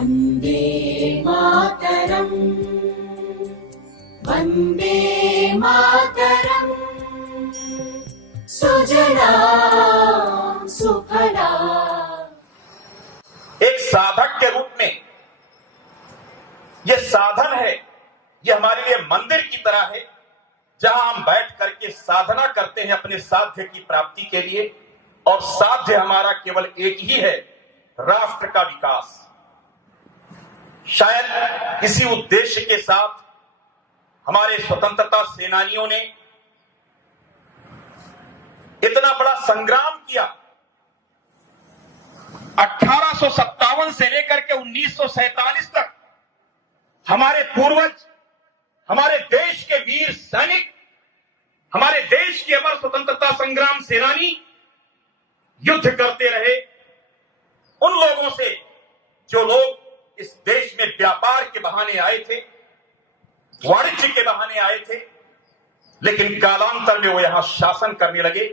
वन्दे मातरम् वन्दे मातरम् सुजलां सुफलां। एक साधक के रूप में यह साधन है, यह हमारे लिए मंदिर की तरह है जहां हम बैठ करके साधना करते हैं अपने साध्य की प्राप्ति के लिए। और साध्य हमारा केवल एक ही है, राष्ट्र का विकास। शायद किसी उद्देश्य के साथ हमारे स्वतंत्रता सेनानियों ने इतना बड़ा संग्राम किया। 1857 से लेकर के 1947 तक हमारे पूर्वज, हमारे देश के वीर सैनिक, हमारे देश के अमर स्वतंत्रता संग्राम सेनानी युद्ध करते रहे उन लोगों से जो लोग इस देश में व्यापार के बहाने आए थे, वाणिज्य के बहाने आए थे, लेकिन कालांतर में वो यहां शासन करने लगे,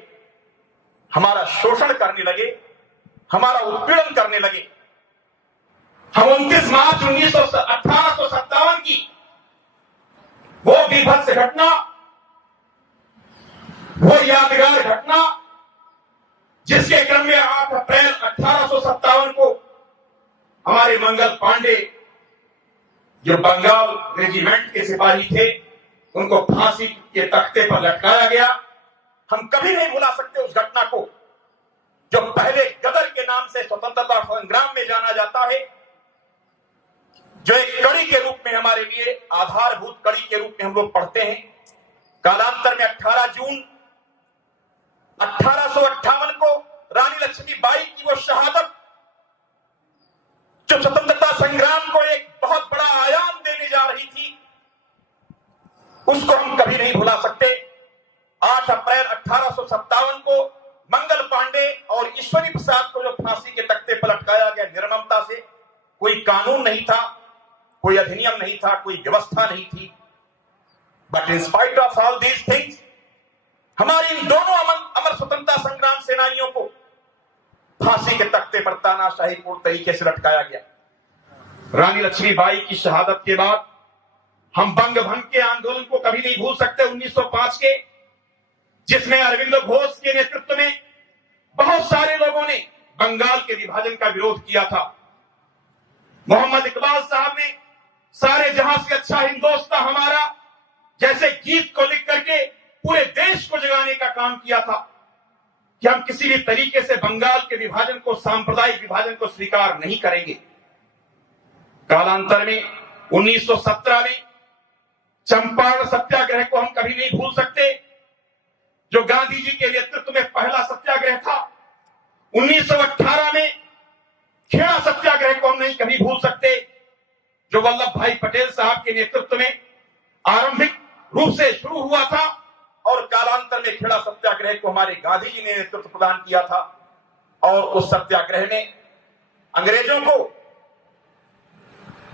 हमारा शोषण करने लगे, हमारा उत्पीड़न करने लगे। हम 29 मार्च 1857 की वो बीभत्स घटना, वो यादगार घटना जिसके क्रम में 8 अप्रैल 1857 को हमारे मंगल पांडे, जो बंगाल रेजिमेंट के सिपाही थे, उनको फांसी के तख्ते पर लटकाया गया। हम कभी नहीं भुला सकते उस घटना को, जो पहले गदर के नाम से स्वतंत्रता संग्राम में जाना जाता है, जो एक कड़ी के रूप में हमारे लिए आधारभूत कड़ी के रूप में हम लोग पढ़ते हैं। कालांतर में 18 जून 1858 को रानी लक्ष्मीबाई की वो शहादत, जो स्वतंत्रता संग्राम को एक बहुत बड़ा आयाम देने जा रही थी, उसको हम कभी नहीं भुला सकते। 8 अप्रैल 1857 को मंगल पांडे और ईश्वरी प्रसाद को जो फांसी के तख्ते पर लटकाया गया निर्ममता से, कोई कानून नहीं था, कोई अधिनियम नहीं था, कोई व्यवस्था नहीं थी। But in spite of all these things, हमारे इन दोनों अमर स्वतंत्रता संग्राम सेनानियों को फांसी के तख्ते पर तानाशाहीपूर्ण तरीके से लटकाया गया। रानी लक्ष्मीबाई की शहादत के बाद हम बंग भंग के आंदोलन को कभी नहीं भूल सकते, 1905 के, जिसमें अरविंद घोष के नेतृत्व में बहुत सारे लोगों ने बंगाल के विभाजन का विरोध किया था। मोहम्मद इकबाल साहब ने सारे जहां से अच्छा हिंदुस्तान हमारा जैसे गीत को लिख करके पूरे देश को जगाने का काम किया था कि हम किसी भी तरीके से बंगाल के विभाजन को, सांप्रदायिक विभाजन को स्वीकार नहीं करेंगे। कालांतर में 1917 में चंपारण सत्याग्रह को हम कभी नहीं भूल सकते, जो गांधी जी के नेतृत्व में पहला सत्याग्रह था। 1918 में खेड़ा सत्याग्रह को हम नहीं कभी भूल सकते, जो वल्लभ भाई पटेल साहब के नेतृत्व में आरंभिक रूप से शुरू हुआ था, और कालांतर में खेड़ा सत्याग्रह को हमारे गांधी जी ने नेतृत्व प्रदान किया था। और उस सत्याग्रह में अंग्रेजों को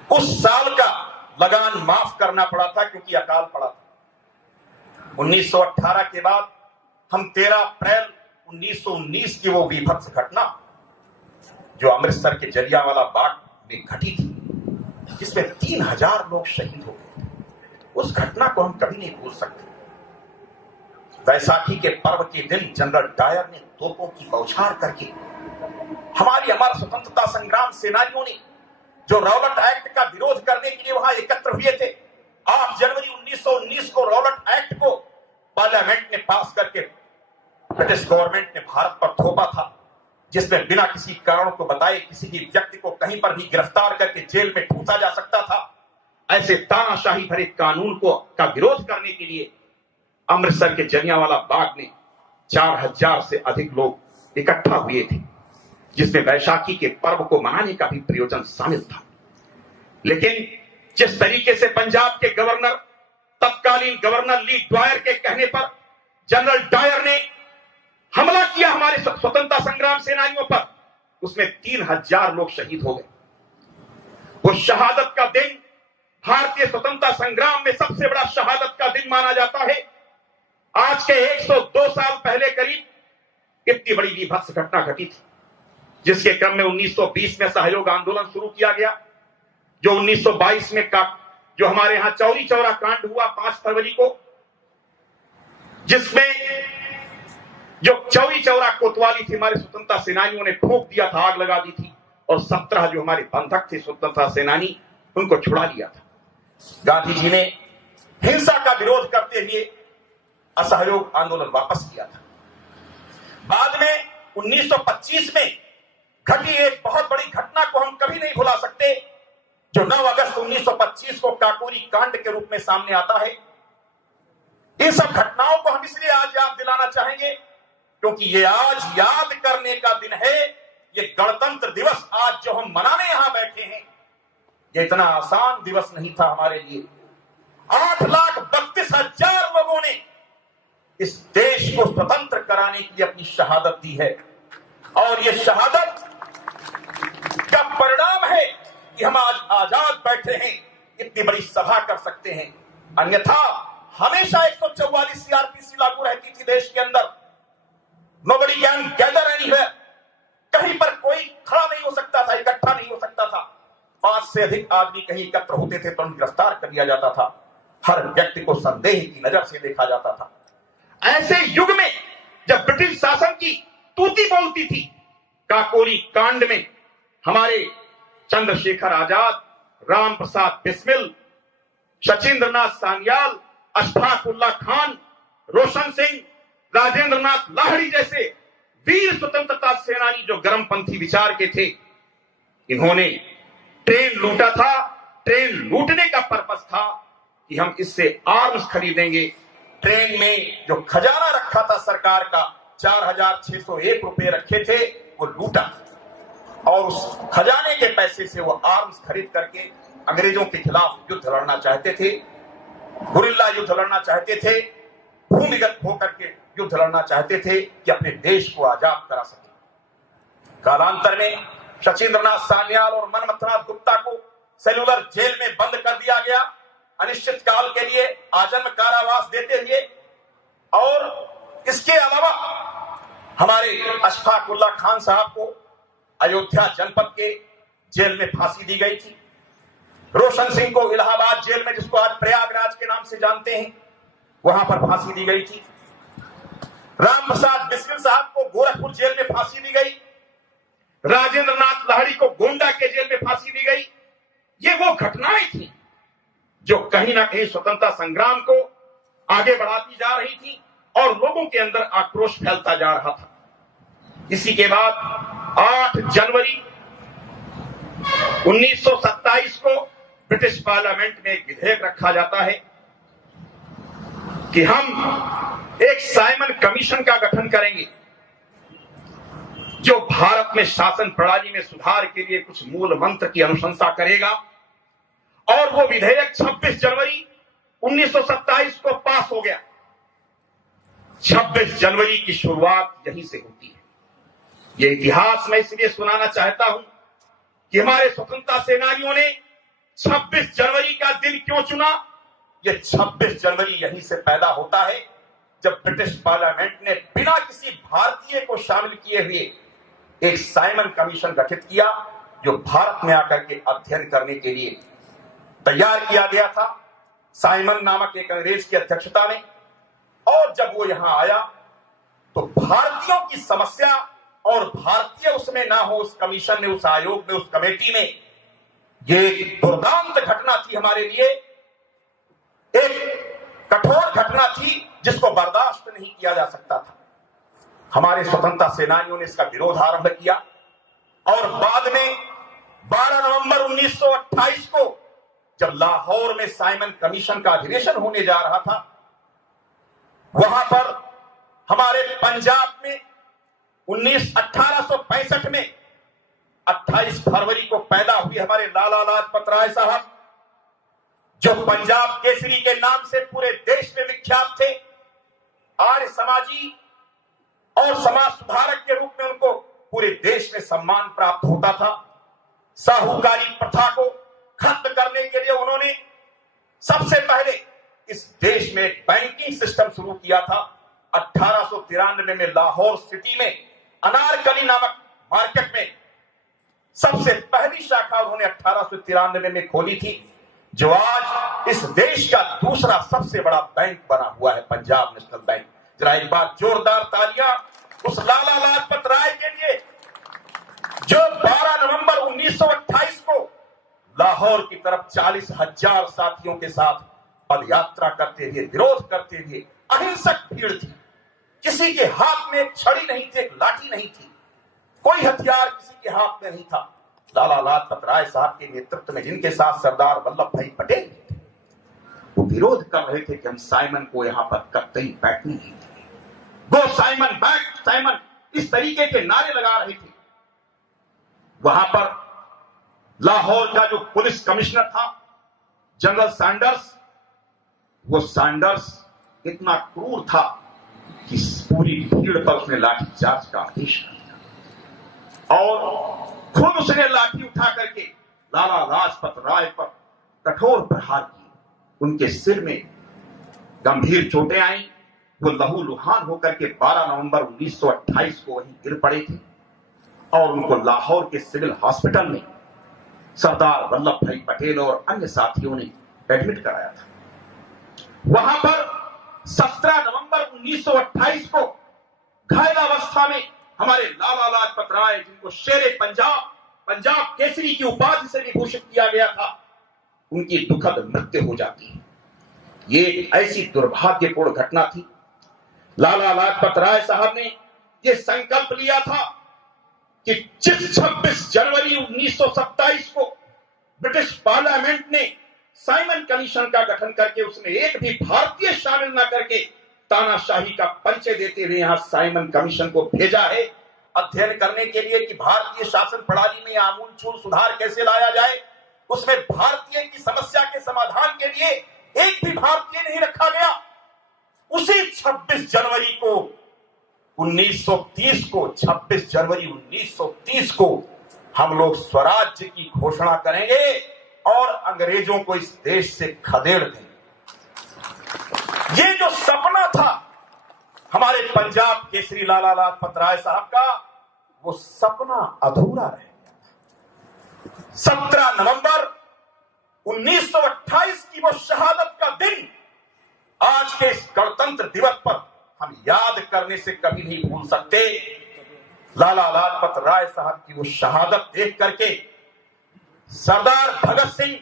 उस साल का लगान माफ करना पड़ा था, क्योंकि अकाल पड़ा था। 1918 के बाद हम 13 अप्रैल 1919 की वो बीभत्स घटना जो अमृतसर के जलियांवाला बाग में घटी थी, जिसमें 3000 लोग शहीद हो गए, उस घटना को हम कभी नहीं भूल सकते। वैसाखी के पर्व के दिन जनरल डायर ने तोपों की बौछार करके हमारी अमर स्वतंत्रता संग्राम सेनानियों ने जो रॉबर्ट एक्ट का विरोध करने के लिए वहां एकत्र हुए थे, 8 जनवरी 1919 को रॉबर्ट एक्ट को पार्लियामेंट ने पास करके ब्रिटिश गवर्नमेंट ने भारत पर थोपा था, जिसमें बिना किसी कारण को बताए किसी भी व्यक्ति को कहीं पर भी गिरफ्तार करके जेल में ठूसा जा सकता था। ऐसे तानाशाही भरे कानून का विरोध करने के लिए अमृतसर के जलियांवाला बाग में 4000 से अधिक लोग इकट्ठा हुए थे, जिसमें वैशाखी के पर्व को मनाने का भी प्रयोजन शामिल था। लेकिन जिस तरीके से पंजाब के गवर्नर, तत्कालीन गवर्नर ली ड्वायर के कहने पर जनरल डायर ने हमला किया हमारे स्वतंत्रता संग्राम सेनानियों पर, उसमें 3000 लोग शहीद हो गए। वो शहादत का दिन भारतीय स्वतंत्रता संग्राम में सबसे बड़ा शहादत का दिन माना जाता है। आज के 102 साल पहले करीब इतनी बड़ी विभत्स घटना घटी थी, जिसके क्रम में 1920 में सहयोग आंदोलन शुरू किया गया। जो 1922 में जो हमारे यहां चौरी चौरा कांड हुआ 5 फरवरी को, जिसमें जो चौरी चौरा कोतवाली थी हमारे स्वतंत्रता सेनानियों ने फूंक दिया था, आग लगा दी थी, और 17 जो हमारे बंधक थे स्वतंत्रता सेनानी, उनको छुड़ा लिया था। गांधी जी ने हिंसा का विरोध करते हुए असहयोग आंदोलन वापस लिया था। बाद में 1925 में घटी एक बहुत बड़ी घटना को हम कभी नहीं भुला सकते, जो 9 अगस्त 1925 को काकोरी कांड के रूप में सामने आता है। इन सब घटनाओं को हम इसलिए आज याद दिलाना चाहेंगे क्योंकि ये आज याद करने का दिन है। ये गणतंत्र दिवस आज जो हम मनाने यहां बैठे हैं, ये इतना आसान दिवस नहीं था हमारे लिए। 8,32,000 लोगों ने इस देश को स्वतंत्र कराने के लिए अपनी शहादत दी है, और ये शहादत का परिणाम है कि हम आज आजाद बैठे हैं, इतनी बड़ी सभा कर सकते हैं। अन्यथा हमेशा 144 सीआरपीसी लागू रहती थी देश के अंदर। नोबडी कैन गैदर एनीवेयर, कहीं पर कोई खड़ा नहीं हो सकता था, इकट्ठा नहीं हो सकता था। 5 से अधिक आदमी कहीं एकत्र होते थे तो उन्हें गिरफ्तार कर लिया जाता था। हर व्यक्ति को संदेह की नजर से देखा जाता था। ऐसे युग में जब ब्रिटिश शासन की तूती बोलती थी, काकोरी कांड में हमारे चंद्रशेखर आजाद, राम प्रसाद बिस्मिल, सचिंद्रनाथ सान्याल, अशफाक उल्लाह खान, रोशन सिंह, राजेंद्र नाथ लाहिड़ी जैसे वीर स्वतंत्रता सेनानी जो गर्मपंथी विचार के थे, इन्होंने ट्रेन लूटा था। ट्रेन लूटने का पर्पस था कि हम इससे आर्म्स खरीदेंगे। ट्रेन में जो खजाना रखा था सरकार का, 4,601 रुपए रखे थे, वो लूटा, और उस खजाने के पैसे से वो आर्म्स खरीद करके अंग्रेजों के खिलाफ युद्ध लड़ना चाहते थे, गुरिल्ला युद्ध लड़ना चाहते थे, भूमिगत होकर के युद्ध लड़ना चाहते थे कि अपने देश को आजाद करा सके। कालांतर में सचिंद्रनाथ सान्याल और मनमथनाथ गुप्ता को सेलुलर जेल में बंद कर दिया गया, अनिश्चित काल के लिए आजन्म कारावास देते हुए। और इसके अलावा हमारे अशफाक उल्लाह खान साहब को अयोध्या जनपद के जेल में फांसी दी गई थी। रोशन सिंह को इलाहाबाद जेल में, जिसको आज प्रयागराज के नाम से जानते हैं, वहां पर फांसी दी गई थी। राम प्रसाद बिस्मिल साहब को गोरखपुर जेल में फांसी दी गई। राजेंद्र नाथ लाहिड़ी को गोंडा के जेल में फांसी दी गई। ये वो घटनाएं थी जो कहीं ना कहीं स्वतंत्रता संग्राम को आगे बढ़ाती जा रही थी और लोगों के अंदर आक्रोश फैलता जा रहा था। इसी के बाद 8 जनवरी 1927 को ब्रिटिश पार्लियामेंट में एक विधेयक रखा जाता है कि हम एक साइमन कमीशन का गठन करेंगे जो भारत में शासन प्रणाली में सुधार के लिए कुछ मूल मंत्र की अनुशंसा करेगा। और वो विधेयक 26 जनवरी 1927 को पास हो गया। 26 जनवरी की शुरुआत यहीं से होती है। ये इतिहास मैं इसलिए सुनाना चाहता हूं कि हमारे स्वतंत्रता सेनानियों ने 26 जनवरी का दिन क्यों चुना। ये 26 जनवरी यहीं से पैदा होता है जब ब्रिटिश पार्लियामेंट ने बिना किसी भारतीय को शामिल किए हुए एक साइमन कमीशन गठित किया, जो भारत में आकर के अध्ययन करने के लिए तैयार किया गया था, साइमन नामक एक अंग्रेज की अध्यक्षता में। और जब वो यहां आया तो भारतीयों की समस्या, और भारतीय उसमें ना हो, उस कमीशन में, उस आयोग में, उस कमेटी में, ये एक दुर्दांत घटना थी हमारे लिए, एक कठोर घटना थी जिसको बर्दाश्त नहीं किया जा सकता था। हमारे स्वतंत्रता सेनानियों ने इसका विरोध आरंभ किया और बाद में 12 नवंबर 1928 को जब लाहौर में साइमन कमीशन का अधिवेशन होने जा रहा था, वहां पर हमारे पंजाब में 1865 में 28 फरवरी को पैदा हुए हमारे लाला लाजपत राय साहब, जो पंजाब केसरी के नाम से पूरे देश में विख्यात थे, आर्य समाजी और समाज सुधारक के रूप में उनको पूरे देश में सम्मान प्राप्त होता था। साहूकारी प्रथा को खत्म करने के लिए उन्होंने सबसे पहले इस देश में एक बैंकिंग सिस्टम शुरू किया था। 1893 में लाहौर सिटी में अनारकली नामक मार्केट में सबसे पहली शाखा उन्होंने 1893 में खोली थी, जो आज इस देश का दूसरा सबसे बड़ा बैंक बना हुआ है, पंजाब नेशनल बैंक। जरा एक बार जोरदार तालियां उस लाला लाजपत राय के लिए, जो 12 नवंबर 1928 को लाहौर की तरफ 40,000 साथियों के साथ पद यात्रा करते हुए, विरोध करते हुए, अहिंसक भीड़ थी। किसी के हाथ में एक छड़ी नहीं थी, एक लाठी नहीं थी, कोई हथियार किसी के हाथ में नहीं था। लाला लाजपत राय साहब के नेतृत्व में, जिनके साथ सरदार वल्लभ भाई पटेल थे, वो विरोध कर रहे थे कि हम साइमन को यहां पर कतई बैठने नहीं देंगे। गो साइमन, बैक साइमन, इस तरीके के नारे लगा रहे थे। वहां पर लाहौर का जो पुलिस कमिश्नर था, जनरल सैंडर्स, वो सैंडर्स इतना क्रूर था कि पूरी भीड़ पर उसने लाठीचार्ज का आदेश कर दिया और खुद उसने लाठी उठा करके लाला लाजपत राय पर कठोर प्रहार किए। उनके सिर में गंभीर चोटें आईं, वो लहूलुहान होकर के 12 नवंबर 1928 को वहीं गिर पड़े थे और उनको लाहौर के सिविल हॉस्पिटल में सरदार वल्लभ भाई पटेल और अन्य साथियों ने एडमिट कराया था। वहां पर 17 नवंबर 1928 को घायल अवस्था में हमारे लाला लाजपत राय, जिनको शेरे पंजाब, पंजाब केसरी की उपाधि से भी भूषित किया गया था, उनकी दुखद मृत्यु हो जाती है। ये एक ऐसी दुर्भाग्यपूर्ण घटना थी। लाला लाजपत राय साहब ने यह संकल्प लिया था कि जिस 26 जनवरी 1927 को ब्रिटिश पार्लियामेंट ने साइमन कमीशन का गठन करके उसमें एक भी भारतीय शामिल न करके तानाशाही का परिचय देते हुए यहां साइमन कमीशन को भेजा है, अध्ययन करने के लिए कि भारतीय शासन प्रणाली में आमूलचूल सुधार कैसे लाया जाए। उसमें भारतीय की समस्या के समाधान के लिए एक भी भारतीय नहीं रखा गया। उसी 26 जनवरी को 1930 को 26 जनवरी 1930 को हम लोग स्वराज्य की घोषणा करेंगे और अंग्रेजों को इस देश से खदेड़ देंगे। ये जो सपना था हमारे पंजाब केसरी लाला लाजपत राय साहब का, वो सपना अधूरा रह गया। 17 नवंबर 1928 की वो शहादत का दिन आज के इस गणतंत्र दिवस पर हम याद करने से कभी नहीं भूल सकते। लाला लाजपत राय साहब की वो शहादत देख करके सरदार भगत सिंह,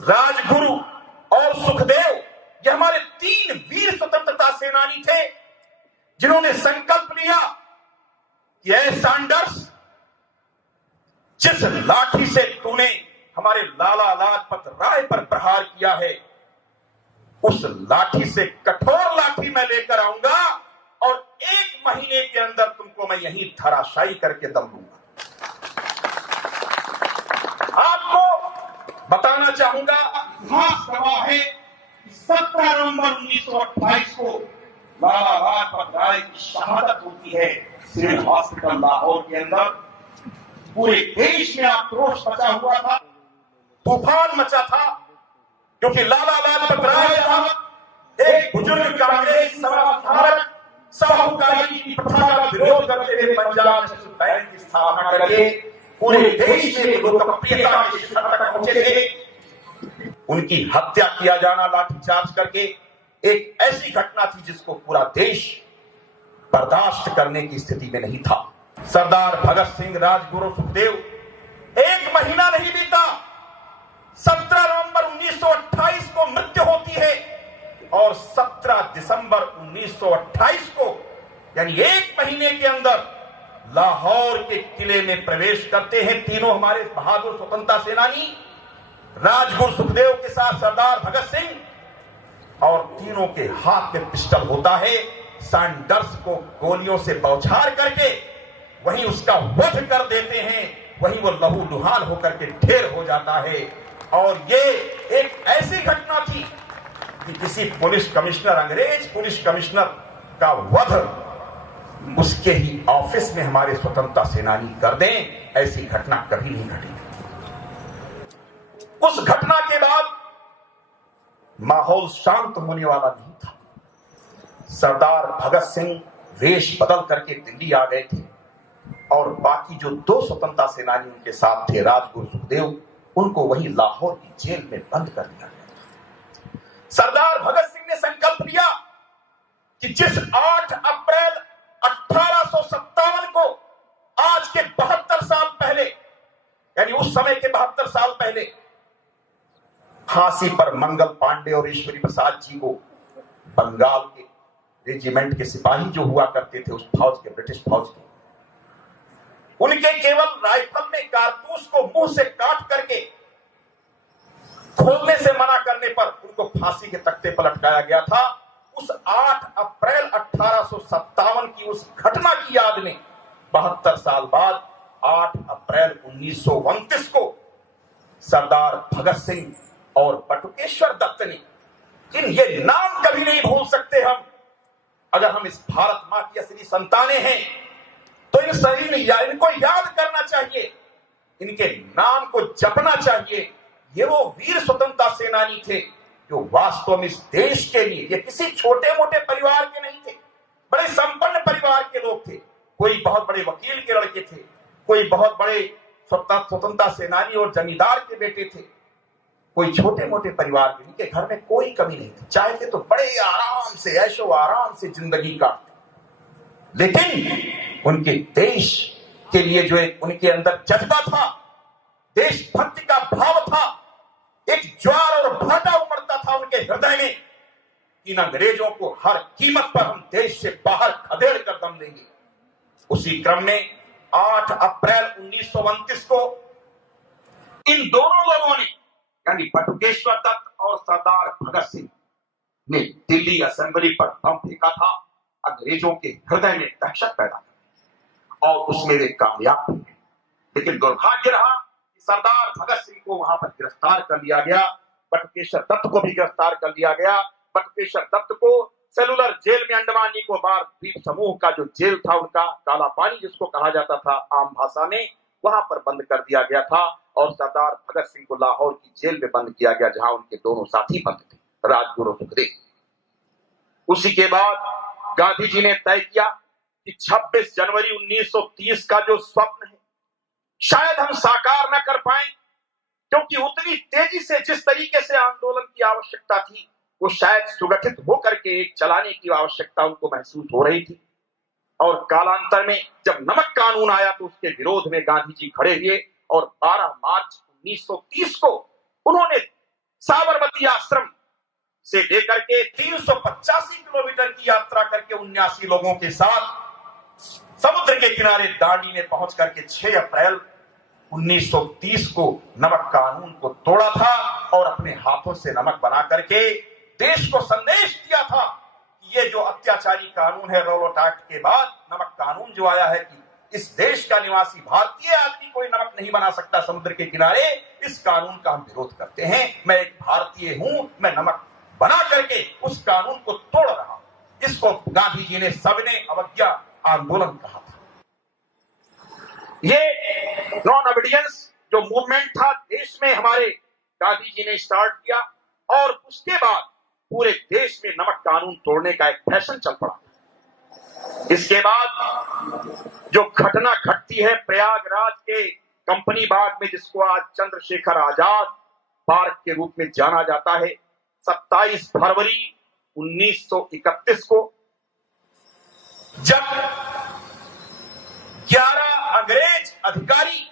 राजगुरु और सुखदेव, ये हमारे 3 वीर स्वतंत्रता सेनानी थे, जिन्होंने संकल्प लिया कि ऐ सैंडर्स, जिस लाठी से तूने हमारे लाला लाजपत राय पर प्रहार किया है, उस लाठी से कठोर लाठी मैं लेकर आऊंगा और 1 महीने के अंदर तुमको मैं यहीं धराशायी करके दम लूंगा। आपको बताना चाहूंगा, इतिहास गवाह है कि 17 नवंबर 1928 को लाला लाजपत राय की शहादत होती है सिविल हॉस्पिटल लाहौर के अंदर। पूरे देश में आक्रोश मचा हुआ था, तूफान मचा था, क्योंकि लाला लाजपत राय साहब एक बुजुर्ग कांग्रेस समाजधारक, साहूकारी की प्रथा का विरोध करते हुए पंजाब नेशनल बैंक की स्थापना करके पूरे देश में लोकप्रियता के शिखर तक पहुंचे थे। उनकी हत्या किया जाना लाठीचार्ज करके एक ऐसी घटना थी जिसको पूरा देश बर्दाश्त करने की स्थिति में नहीं था। सरदार भगत सिंह, राजगुरु, सुखदेव, 1 महीना नहीं बीता, 17 नवंबर 1928 को मृत्यु होती है और 17 दिसंबर 1928 को, यानी 1 महीने के अंदर लाहौर के किले में प्रवेश करते हैं तीनों हमारे बहादुर स्वतंत्रता सेनानी, राजगुरु सुखदेव के साथ सरदार भगत सिंह, और तीनों के हाथ में पिस्टल होता है। सैंडर्स को गोलियों से बौछार करके वहीं उसका वध कर देते हैं, वहीं वो लहूलुहान होकर के ढेर हो जाता है। और ये एक ऐसी घटना थी कि किसी पुलिस कमिश्नर, अंग्रेज पुलिस कमिश्नर का वध उसके ही ऑफिस में हमारे स्वतंत्रता सेनानी कर दें, ऐसी घटना कभी नहीं घटी। उस घटना के बाद माहौल शांत होने वाला नहीं था। सरदार भगत सिंह वेश बदल करके दिल्ली आ गए थे और बाकी जो 2 स्वतंत्रता सेनानी उनके साथ थे, राजगुरु सुखदेव, उनको वही लाहौर की जेल में बंद कर दिया गया। सरदार भगत सिंह ने संकल्प लिया कि जिस 8 अप्रैल 1857 को, आज के 72 साल पहले, यानी उस समय के 72 साल पहले, फांसी पर मंगल पांडे और ईश्वरी प्रसाद जी को बंगाल के रेजिमेंट के सिपाही जो हुआ करते थे, उस फौज के, ब्रिटिश फौज के, उनके केवल राइफल में कारतूस को मुंह से काट करके खोलने से मना करने पर उनको फांसी के तख्ते पर लटकाया गया था। उस 8 अप्रैल 1857 की उस घटना की याद में 72 साल बाद 8 अप्रैल 1929 को सरदार भगत सिंह और बटुकेश्वर दत्त ने, ये नाम कभी नहीं भूल सकते हम। अगर हम इस भारत मां की असली संतानें हैं तो इनको याद करना चाहिए, इनके नाम को जपना चाहिए। ये वो वीर स्वतंत्रता सेनानी थे जो वास्तव में इस देश के लिए, ये किसी छोटे मोटे परिवार के नहीं थे, बड़े संपन्न परिवार के लोग थे। कोई बहुत बड़े वकील के लड़के थे, कोई बहुत बड़े स्वतंत्रता सेनानी और जमींदार के बेटे थे, कोई छोटे मोटे परिवार के, इनके घर में कोई कमी नहीं थी। चाहते तो बड़े आराम से, ऐशो आराम से जिंदगी काटते, लेकिन उनके देश के लिए जो एक उनके अंदर जज्बा था, देशभक्ति का भाव था, एक ज्वार और भाटा उमड़ता था उनके हृदय में, इन अंग्रेजों को हर कीमत पर हम देश से बाहर खदेड़ कर दम देंगे। उसी क्रम में 8 अप्रैल 1929 को इन दोनों लोगों ने, यानी बटुकेश्वर दत्त और सरदार भगत सिंह ने, दिल्ली असेंबली पर बम फेंका था, अंग्रेजों के हृदय में दहशत पैदा की, और उसमें वे कामयाब हुए। लेकिन दुर्भाग्य रहा कि सरदार भगत सिंह को वहां पर गिरफ्तार कर लिया गया, बटुकेश्वर दत्त को भी गिरफ्तार कर लिया गया। बटुकेश्वर दत्त को सेलुलर जेल में, अंडमान निकोबार द्वीप समूह का जो जेल था उनका, काला पानी जिसको कहा जाता था आम भाषा में, वहां पर बंद कर दिया गया था, और सरदार भगत सिंह को लाहौर की जेल में बंद किया गया, जहां उनके दोनों साथी बंद थे, राजगुरु सुखदेव। उसी के बाद गांधी जी ने तय किया कि 26 जनवरी 1930 का जो स्वप्न है शायद हम साकार न कर पाए, क्योंकि उतनी तेजी से जिस तरीके से आंदोलन की आवश्यकता थी, वो शायद सुगठित होकर के एक चलाने की आवश्यकता उनको महसूस हो रही थी। और कालांतर में जब नमक कानून आया तो उसके विरोध में गांधी जी खड़े हुए, और 12 मार्च 1930 को उन्होंने साबरमती आश्रम से लेकर के 385 किलोमीटर की यात्रा करके 79 लोगों के साथ समुद्र के किनारे दांडी में पहुंच करके 6 अप्रैल 1930 को नमक कानून को तोड़ा था, और अपने हाथों से नमक बना करके देश को संदेश दिया था कि ये जो अत्याचारी कानून है, रॉलेट एक्ट के बाद नमक कानून जो आया है कि इस देश का निवासी भारतीय आदमी कोई नमक नहीं बना सकता समुद्र के किनारे, इस कानून का हम विरोध करते हैं। मैं एक भारतीय हूं, मैं नमक बना करके उस कानून को तोड़ रहा हूं। इसको गांधी जी ने सबने अवज्ञा आंदोलन कहा था। ये नॉन ओबीडियंस जो मूवमेंट था देश में, हमारे गांधी जी ने स्टार्ट किया, और उसके बाद पूरे देश में नमक कानून तोड़ने का एक फैशन चल पड़ा। इसके बाद जो घटना घटती है प्रयागराज के कंपनी बाग में, जिसको आज चंद्रशेखर आजाद पार्क के रूप में जाना जाता है, 27 फरवरी 1931 को जब 11 अंग्रेज अधिकारी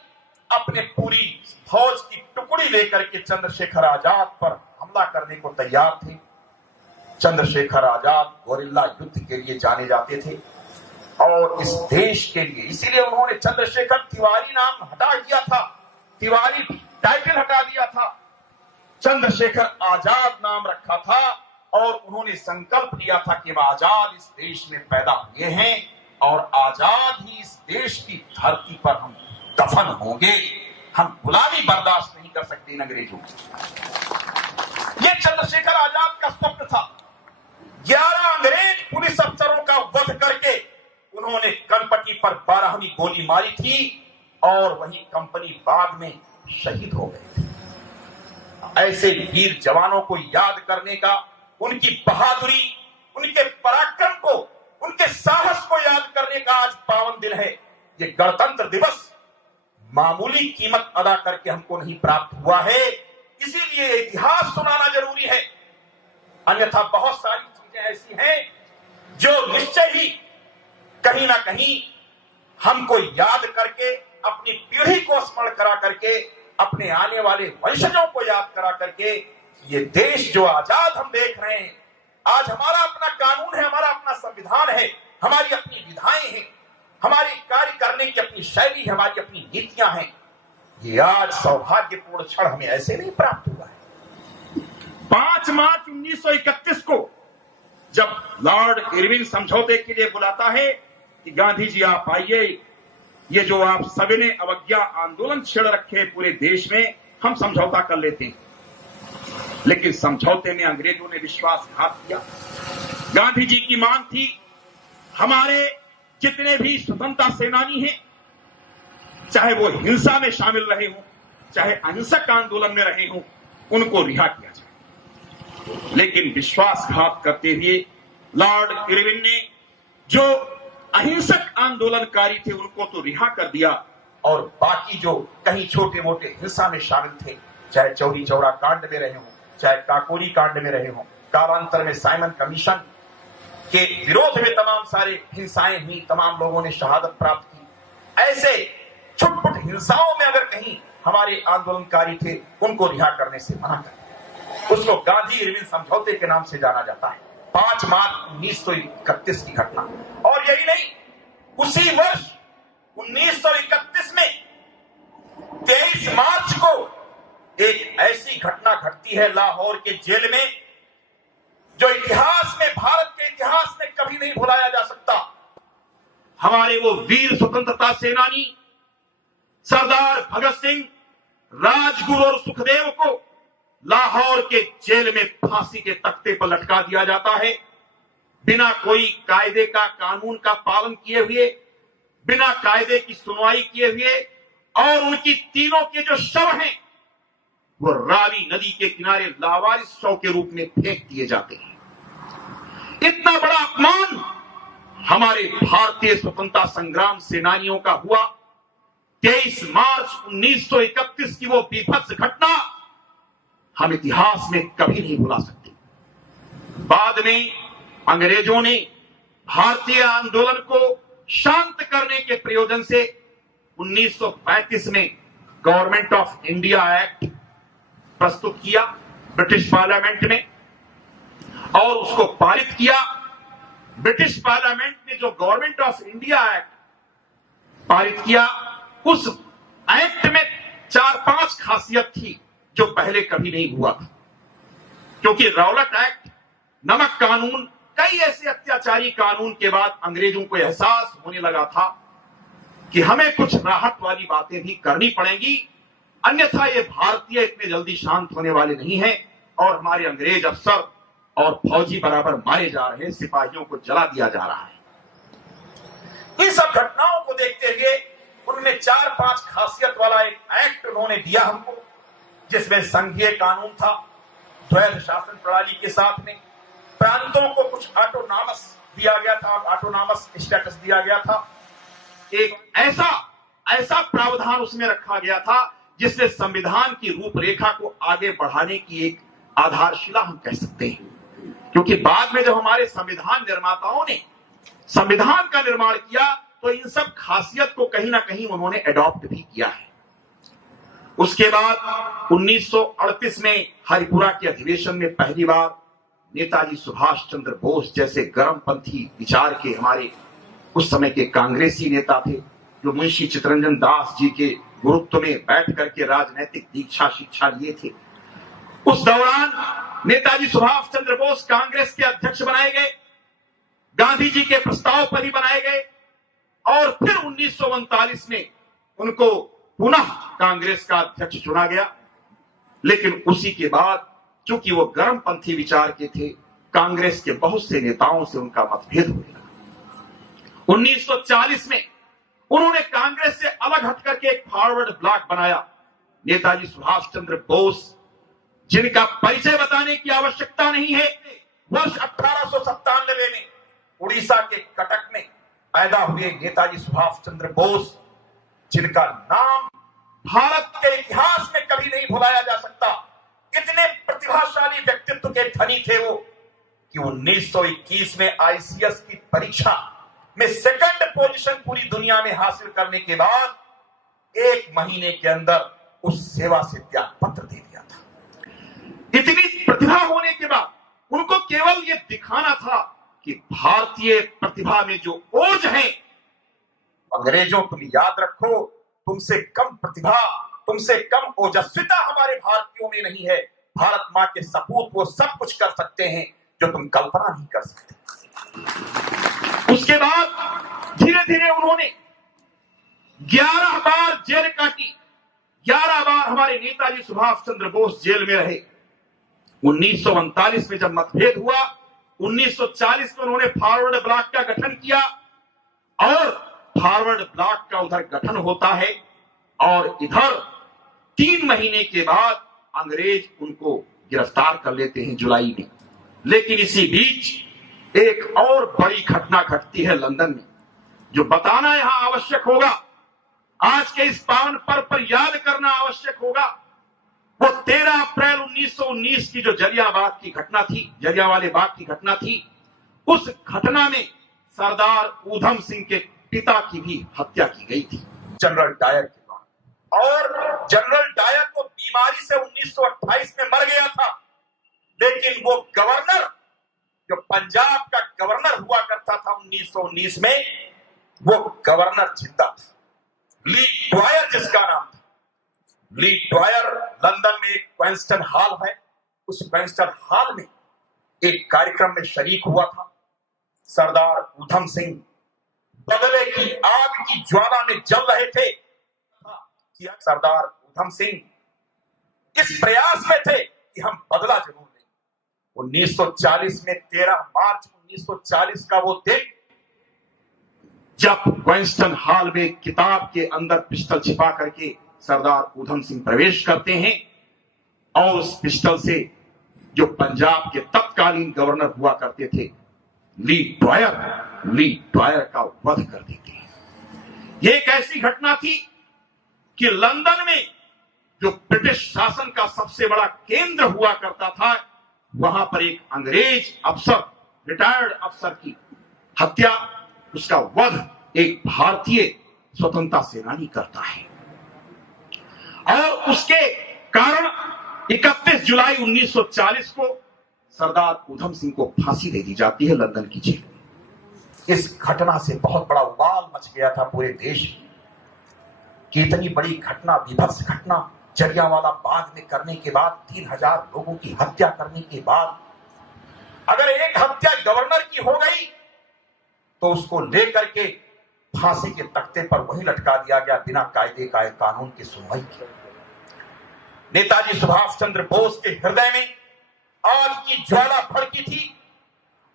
अपने पूरी फौज की टुकड़ी लेकर के चंद्रशेखर आजाद पर हमला करने को तैयार थे। चंद्रशेखर आजाद गोरिल्ला युद्ध के लिए जाने जाते थे, और इस देश के लिए, इसीलिए उन्होंने चंद्रशेखर तिवारी नाम हटा दिया था, तिवारी टाइटल हटा दिया था, चंद्रशेखर आजाद नाम रखा था, और उन्होंने संकल्प लिया था कि हम आजाद इस देश में पैदा हुए हैं, और आजाद ही इस देश की धरती पर हम दफन होंगे। हम गुलामी बर्दाश्त नहीं कर सकते इन अंग्रेजों की। यह चंद्रशेखर आजाद का स्वप्न था। 11 अंग्रेज पुलिस अफसरों का वध करके उन्होंने कनपटी पर 12वीं गोली मारी थी, और वहीं कंपनी बाग में शहीद हो गए थे। ऐसे वीर जवानों को याद करने का, उनकी बहादुरी, उनके पराक्रम को, उनके साहस को याद करने का आज पावन दिन है। ये गणतंत्र दिवस मामूली कीमत अदा करके हमको नहीं प्राप्त हुआ है, इसीलिए इतिहास सुनाना जरूरी है। अन्यथा बहुत सारी चीजें ऐसी हैं जो निश्चय ही कहीं ना कहीं हमको याद करके, अपनी पीढ़ी को स्मरण करा करके, अपने आने वाले वंशजों को याद करा करके, ये देश जो आजाद हम देख रहे हैं, आज हमारा अपना कानून है, हमारा अपना संविधान है, हमारी अपनी विधाएं हैं, हमारी कार्य करने की अपनी शैली, हमारी अपनी नीतियां हैं। ये आज सौभाग्यपूर्ण क्षण हमें ऐसे नहीं प्राप्त हुआ है। 5 मार्च 1931 को जब लॉर्ड इरविन समझौते के लिए बुलाता है कि गांधी जी आप आइए, ये जो आप सभी ने अवज्ञा आंदोलन छेड़ रखे पूरे देश में, हम समझौता कर लेते हैं। लेकिन समझौते में अंग्रेजों ने विश्वासघात किया। गांधी जी की मांग थी हमारे जितने भी स्वतंत्रता सेनानी हैं, चाहे वो हिंसा में शामिल रहे हों, चाहे अहिंसक आंदोलन में रहे हों, उनको रिहा किया जाए। लेकिन विश्वासघात करते हुए लॉर्ड इरविन ने जो अहिंसक आंदोलनकारी थे उनको तो रिहा कर दिया, और बाकी जो कहीं छोटे मोटे हिंसा में शामिल थे, चाहे चौरी चौरा कांड में रहे हों, चाहे काकोरी कांड में रहे हों, कालांतर में साइमन कमीशन के विरोध में तमाम सारे हिंसाएं हुई, तमाम लोगों ने शहादत प्राप्त की। ऐसे छुटपुट हिंसाओं में अगर कहीं हमारे आंदोलनकारी थे, उनको रिहा करने से मना कर दिया। उसको गांधी इरविन समझौते के नाम से जाना जाता है। 5 मार्च 1931 की घटना। और यही नहीं, उसी वर्ष 1931 में 23 मार्च को एक ऐसी घटना घटती है लाहौर के जेल में, जो इतिहास में, भारत के इतिहास में कभी नहीं भुलाया जा सकता। हमारे वो वीर स्वतंत्रता सेनानी सरदार भगत सिंह, राजगुरु और सुखदेव को लाहौर के जेल में फांसी के तख्ते पर लटका दिया जाता है, बिना कोई कायदे का, कानून का पालन किए हुए, बिना कायदे की सुनवाई किए हुए। और उनकी तीनों के जो शव हैं वो रावी नदी के किनारे लावारिस शव के रूप में फेंक दिए जाते हैं। इतना बड़ा अपमान हमारे भारतीय स्वतंत्रता संग्राम सेनानियों का हुआ। 23 मार्च 1931 की वो बीभत्स घटना हम इतिहास में कभी नहीं भुला सकते। बाद में अंग्रेजों ने भारतीय आंदोलन को शांत करने के प्रयोजन से 1935 में गवर्नमेंट ऑफ इंडिया एक्ट प्रस्तुत किया ब्रिटिश पार्लियामेंट में, और उसको पारित किया। ब्रिटिश पार्लियामेंट ने जो गवर्नमेंट ऑफ इंडिया एक्ट पारित किया, उस एक्ट में 4-5 खासियत थी जो पहले कभी नहीं हुआ था। क्योंकि रौलट एक्ट, नमक कानून, कई ऐसे अत्याचारी कानून के बाद अंग्रेजों को एहसास होने लगा था कि हमें कुछ राहत वाली बातें भी करनी पड़ेंगी, अन्यथा ये भारतीय इतने जल्दी शांत होने वाले नहीं हैं, और हमारे अंग्रेज अफसर और फौजी बराबर मारे जा रहे हैं, सिपाहियों को जला दिया जा रहा है। इन सब घटनाओं को देखते हुए उन्होंने 4-5 खासियत वाला एक एक्ट उन्होंने दिया हमको, जिसमें संघीय कानून था, द्वैध शासन प्रणाली के साथ में प्रांतों को कुछ ऑटोनॉमस दिया गया था, ऑटोनॉमस स्टेटस दिया गया था। एक ऐसा प्रावधान उसमें रखा गया था जिससे संविधान की रूपरेखा को आगे बढ़ाने की एक आधारशिला हम कह सकते हैं। क्योंकि बाद में जब हमारे संविधान निर्माताओं ने संविधान का निर्माण किया, तो इन सब खासियत को कहीं ना कहीं उन्होंने एडॉप्ट भी किया है। उसके बाद 1938 में हरिपुरा के अधिवेशन में पहली बार नेताजी सुभाष चंद्र बोस जैसे गर्मपंथी विचार के हमारे उस समय के कांग्रेसी नेता थे, जो मुंशी चित्तरंजन दास जी के गुरुत्व में बैठ करके राजनैतिक दीक्षा शिक्षा लिए थे। उस दौरान नेताजी सुभाष चंद्र बोस कांग्रेस के अध्यक्ष बनाए गए, गांधी जी के प्रस्ताव पर ही बनाए गए, और फिर 1939 में उनको पुनः कांग्रेस का अध्यक्ष चुना गया। लेकिन उसी के बाद चूंकि वो गर्मपंथी विचार के थे, कांग्रेस के बहुत से नेताओं से उनका मतभेद हो गया। 1940 में उन्होंने कांग्रेस से अलग हट करके एक फॉरवर्ड ब्लॉक बनाया। नेताजी सुभाष चंद्र बोस, जिनका परिचय बताने की आवश्यकता नहीं है, वर्ष 1897 में उड़ीसा के कटक में पैदा हुए नेताजी सुभाष चंद्र बोस, जिनका नाम भारत के इतिहास में कभी नहीं भुलाया जा सकता। इतने प्रतिभाशाली व्यक्तित्व के धनी थे वो कि 1921 में आईसीएस की परीक्षा में सेकंड पोजीशन पूरी दुनिया में हासिल करने के बाद 1 महीने के अंदर उस सेवा से त्याग पत्र दे दिया था। इतनी प्रतिभा होने के बाद उनको केवल ये दिखाना था कि भारतीय प्रतिभा में जो ओज है, अंग्रेजों तुम याद रखो, तुमसे कम प्रतिभा, तुमसे कम ओजस्विता हमारे भारतीयों में नहीं है। भारत मां के सपूत वो सब कुछ कर सकते हैं जो तुम कल्पना नहीं कर सकते। उसके बाद धीरे धीरे उन्होंने 11 बार जेल काटी। 11 बार हमारे नेताजी सुभाष चंद्र बोस जेल में रहे। 1939 में जब मतभेद हुआ, 1940 में उन्होंने फॉरवर्ड ब्लॉक का गठन किया और फॉरवर्ड ब्लॉक का उधर गठन होता है और इधर 3 महीने के बाद अंग्रेज उनको गिरफ्तार कर लेते हैं जुलाई में। लेकिन इसी बीच एक और बड़ी घटना घटती है लंदन में, जो बताना यहां आवश्यक होगा, आज के इस पावन पर्व पर याद करना आवश्यक होगा। वो 13 अप्रैल 1919 की जो जलियांवाला की घटना थी, जलियांवाले बाग की घटना थी, उस घटना में सरदार ऊधम सिंह के पिता की भी हत्या की गई थी जनरल डायर के द्वारा। और जनरल डायर को बीमारी से 1928 में मर गया था, लेकिन वो गवर्नर, जो पंजाब का गवर्नर हुआ करता था 1919 में, वो गवर्नर जिंदा था, ली ड्वायर जिसका नाम था। ली ड्वायर लंदन में एक क्वेंस्टन हॉल है, उस क्वेंस्टन हॉल में एक कार्यक्रम में शरीक हुआ था। सरदार ऊधम सिंह बदले की आग की ज्वाला में जल रहे थे। सरदार ऊधम सिंह इस प्रयास में थे कि हम बदला जरूर लें। 1940 में 13 मार्च 1940 का वो दिन, जब क्वेंस्टन हॉल में किताब के अंदर पिस्टल छिपा करके सरदार ऊधम सिंह प्रवेश करते हैं और उस पिस्टल से जो पंजाब के तत्कालीन गवर्नर हुआ करते थे ली ड्वायर का वध कर देते हैं। यह एक ऐसी घटना थी कि लंदन में जो ब्रिटिश शासन का सबसे बड़ा केंद्र हुआ करता था, वहां पर एक अंग्रेज अफसर, रिटायर्ड अफसर की हत्या, उसका वध एक भारतीय स्वतंत्रता सेनानी करता है। और उसके कारण 31 जुलाई 1940 को सरदार ऊधम सिंह को फांसी दे दी जाती है लंदन की जेल में। इस घटना से बहुत बड़ा उबाल मच गया था पूरे देश की। इतनी बड़ी घटना, विभत्स घटना, जलियांवाला बाग में करने के बाद, 3000 लोगों की हत्या करने के बाद, अगर एक हत्या गवर्नर की हो गई तो उसको लेकर के फांसी के तख्ते पर वहीं लटका दिया गया बिना कायदे का कानून की सुनवाई के। नेताजी सुभाष चंद्र बोस के हृदय में आग की ज्वाला भड़की थी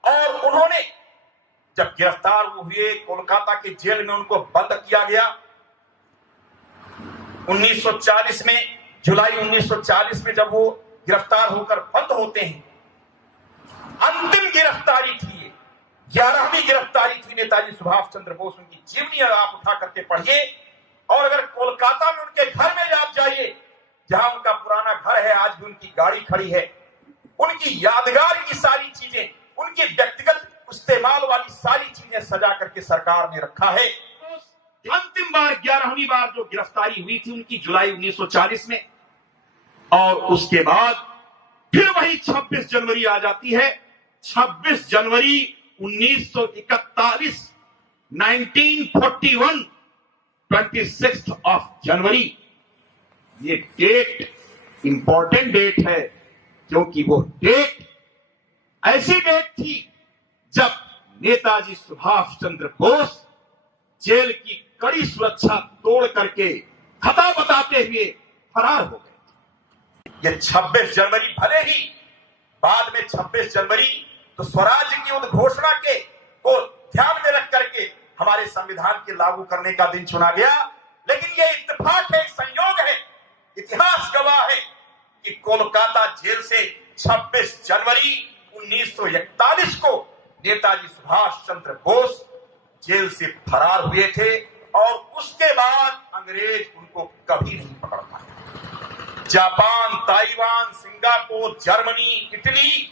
और उन्होंने जब गिरफ्तार हुए, कोलकाता के जेल में उनको बंद किया गया। 1940 में, जुलाई 1940 में जब वो गिरफ्तार होकर बंद होते हैं, अंतिम गिरफ्तारी थी ये, 11वीं गिरफ्तारी थी नेताजी सुभाष चंद्र बोस। उनकी जीवनी आप उठा करके पढ़िए और अगर कोलकाता में उनके घर में आप जाइए, जहां उनका पुराना घर है, आज भी उनकी गाड़ी खड़ी है, उनकी यादगार की सारी चीजें, उनकी व्यक्तिगत इस्तेमाल वाली सारी चीजें सजा करके सरकार ने रखा है। अंतिम बार 11वीं बार जो गिरफ्तारी हुई थी उनकी जुलाई 1940 में, और उसके बाद फिर वही 26 जनवरी आ जाती है। 26 जनवरी 1941, 1941, 26 ऑफ जनवरी, ये डेट इंपॉर्टेंट डेट है, क्योंकि वो डेट ऐसी डेट थी जब नेताजी सुभाष चंद्र बोस जेल की कड़ी सुरक्षा तोड़ करके खता बताते हुए फरार हो गए। ये 26 जनवरी भले ही बाद में 26 जनवरी तो स्वराज्य की उद्घोषणा के को ध्यान में रख करके हमारे संविधान के लागू करने का दिन चुना गया, लेकिन ये इत्तेफाक है, संयोग है, इतिहास गवाह है कि कोलकाता जेल से 26 जनवरी 1941 को नेताजी सुभाष चंद्र बोस जेल से फरार हुए थे और उसके बाद अंग्रेज उनको कभी नहीं पकड़ पाए। Japan, Taiwan, Singapore, Germany, Italy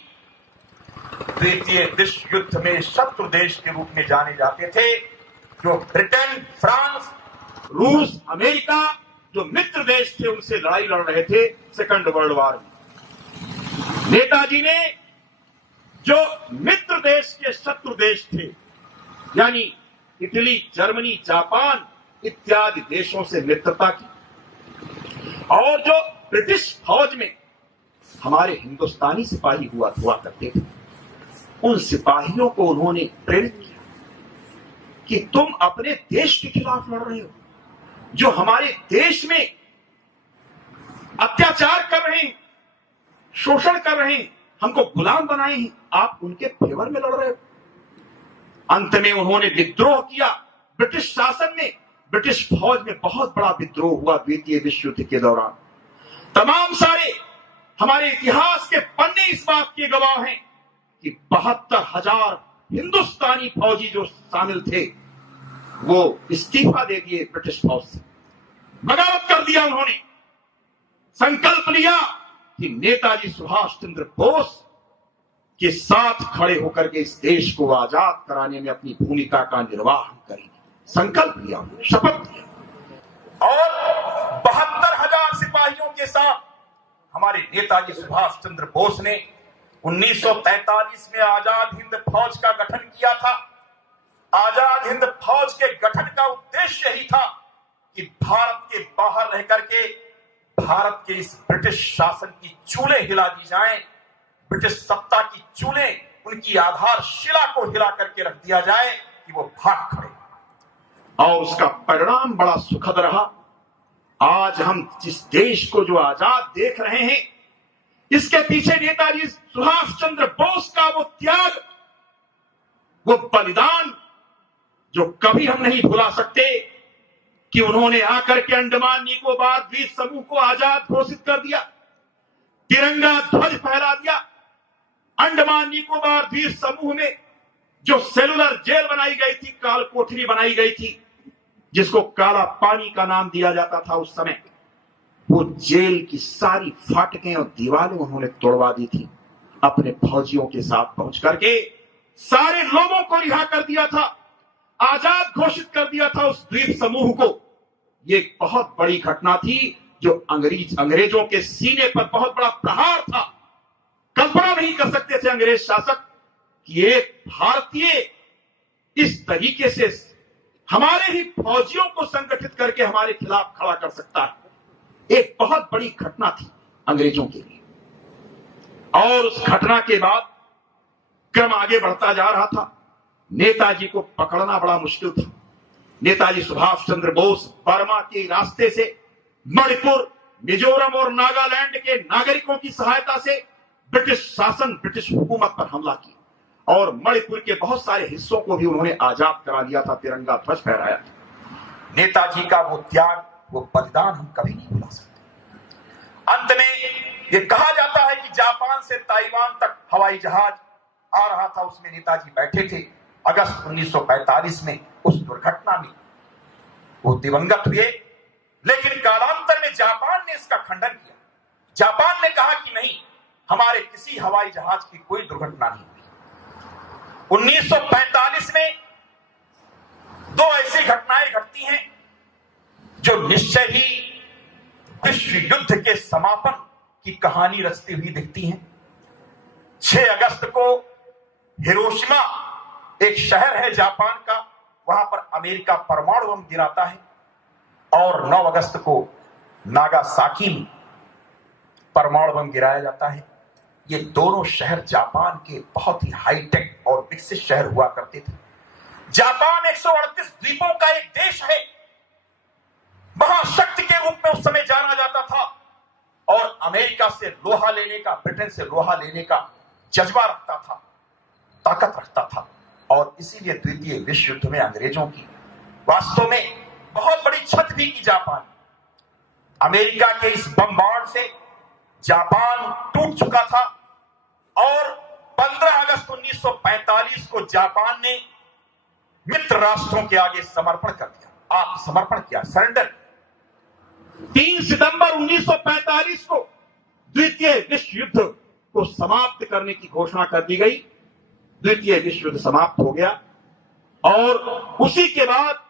द्वितीय विश्व युद्ध में शत्रु देश के रूप में जाने जाते थे, जो ब्रिटेन, फ्रांस, रूस, अमेरिका जो मित्र देश थे उनसे लड़ाई लड़ रहे थे सेकंड वर्ल्ड वॉर में। नेताजी ने जो मित्र देश के शत्रु देश थे यानी इटली, जर्मनी, जापान इत्यादि देशों से मित्रता की और जो ब्रिटिश फौज में हमारे हिंदुस्तानी सिपाही हुआ करते थे उन सिपाहियों को उन्होंने प्रेरित किया कि तुम अपने देश के खिलाफ लड़ रहे हो, जो हमारे देश में अत्याचार कर रहे हैं, शोषण कर रहे हैं, हमको गुलाम बनाए हैं, आप उनके फेवर में लड़ रहे हो। अंत में उन्होंने विद्रोह किया। ब्रिटिश शासन में, ब्रिटिश फौज में बहुत बड़ा विद्रोह हुआ द्वितीय विश्व युद्ध के दौरान। तमाम सारे हमारे इतिहास के पन्ने इस बात के गवाह हैं कि 72,000 हिंदुस्तानी फौजी जो शामिल थे वो इस्तीफा दे दिए ब्रिटिश फौज से, बगावत कर दिया। उन्होंने संकल्प लिया कि नेताजी सुभाष चंद्र बोस के साथ खड़े होकर के इस देश को आजाद कराने में अपनी भूमिका का निर्वाह करेंगे। संकल्प लिया, शपथ लिया और 72,000 सिपाहियों के साथ हमारे नेताजी सुभाष चंद्र बोस ने 1943 में आजाद हिंद फौज का गठन किया था। आजाद हिंद फौज के गठन का उद्देश्य यही था कि भारत के बाहर रह करके भारत के इस ब्रिटिश शासन की चूलें हिला दी जाएं, ब्रिटिश सत्ता की चूलें, उनकी आधारशिला को हिला करके रख दिया जाए कि वो भाग खड़े। और उसका परिणाम बड़ा सुखद रहा। आज हम जिस देश को जो आजाद देख रहे हैं इसके पीछे नेताजी सुभाष चंद्र बोस का वो त्याग, वो बलिदान जो कभी हम नहीं भुला सकते कि उन्होंने आकर के अंडमान निकोबार द्वीप समूह को आजाद घोषित कर दिया, तिरंगा ध्वज फहरा दिया। अंडमान निकोबार द्वीप समूह में जो सेलुलर जेल बनाई गई थी, काल कोठरी बनाई गई थी, जिसको काला पानी का नाम दिया जाता था उस समय, वो जेल की सारी फाटकें और दीवारें उन्होंने तोड़वा दी थी। अपने फौजियों के साथ पहुंच करके सारे लोगों को रिहा कर दिया था, आजाद घोषित कर दिया था उस द्वीप समूह को। ये एक बहुत बड़ी घटना थी जो अंग्रेजों के सीने पर बहुत बड़ा प्रहार था। कल्पना नहीं कर सकते थे अंग्रेज शासक कि एक भारतीय इस तरीके से हमारे ही फौजियों को संगठित करके हमारे खिलाफ खड़ा कर सकता है। एक बहुत बड़ी घटना थी अंग्रेजों के लिए। और उस घटना के बाद क्रम आगे बढ़ता जा रहा था। नेताजी को पकड़ना बड़ा मुश्किल था। नेताजी सुभाष चंद्र बोस बर्मा के रास्ते से मणिपुर, मिजोरम और नागालैंड के नागरिकों की सहायता से ब्रिटिश शासन, ब्रिटिश हुकूमत पर हमला किया और मणिपुर के बहुत सारे हिस्सों को भी उन्होंने आजाद करा दिया था, तिरंगा ध्वज फहराया था। नेताजी का वो त्याग, वो बलिदान हम कभी नहीं भुला सकते। अंत में ये कहा जाता है कि जापान से ताइवान तक हवाई जहाज आ रहा था, उसमें नेताजी बैठे थे। अगस्त 1945 में उस दुर्घटना में वो दिवंगत हुए, लेकिन कालांतर में जापान ने इसका खंडन किया। जापान ने कहा कि नहीं, हमारे किसी हवाई जहाज की कोई दुर्घटना नहीं हुई। 1945 में दो ऐसी घटनाएं घटती हैं जो निश्चय ही विश्व युद्ध के समापन की कहानी रचती हुई दिखती हैं। 6 अगस्त को हिरोशिमा एक शहर है जापान का, वहां पर अमेरिका परमाणु बम गिराता है और 9 अगस्त को नागासाकी में परमाणु बम गिराया जाता है। ये दोनों शहर जापान के बहुत ही हाईटेक और विकसित शहर हुआ करते थे। जापान 138 द्वीपों का एक देश है, महाशक्ति के रूप में उस समय जाना जाता था और अमेरिका से लोहा लेने का, ब्रिटेन से लोहा लेने का जज्बा रखता था, ताकत रखता था। और इसीलिए द्वितीय विश्व युद्ध में अंग्रेजों की वास्तव में बहुत बड़ी क्षत भी की जापान। अमेरिका के इस बमबार्ड से जापान टूट चुका था और 15 अगस्त 1945 को जापान ने मित्र राष्ट्रों के आगे समर्पण कर दिया, आत्मसमर्पण किया, सरेंडर। 3 सितंबर 1945 को द्वितीय विश्व युद्ध को समाप्त करने की घोषणा कर दी गई। द्वितीय विश्व युद्ध समाप्त हो गया और उसी के बाद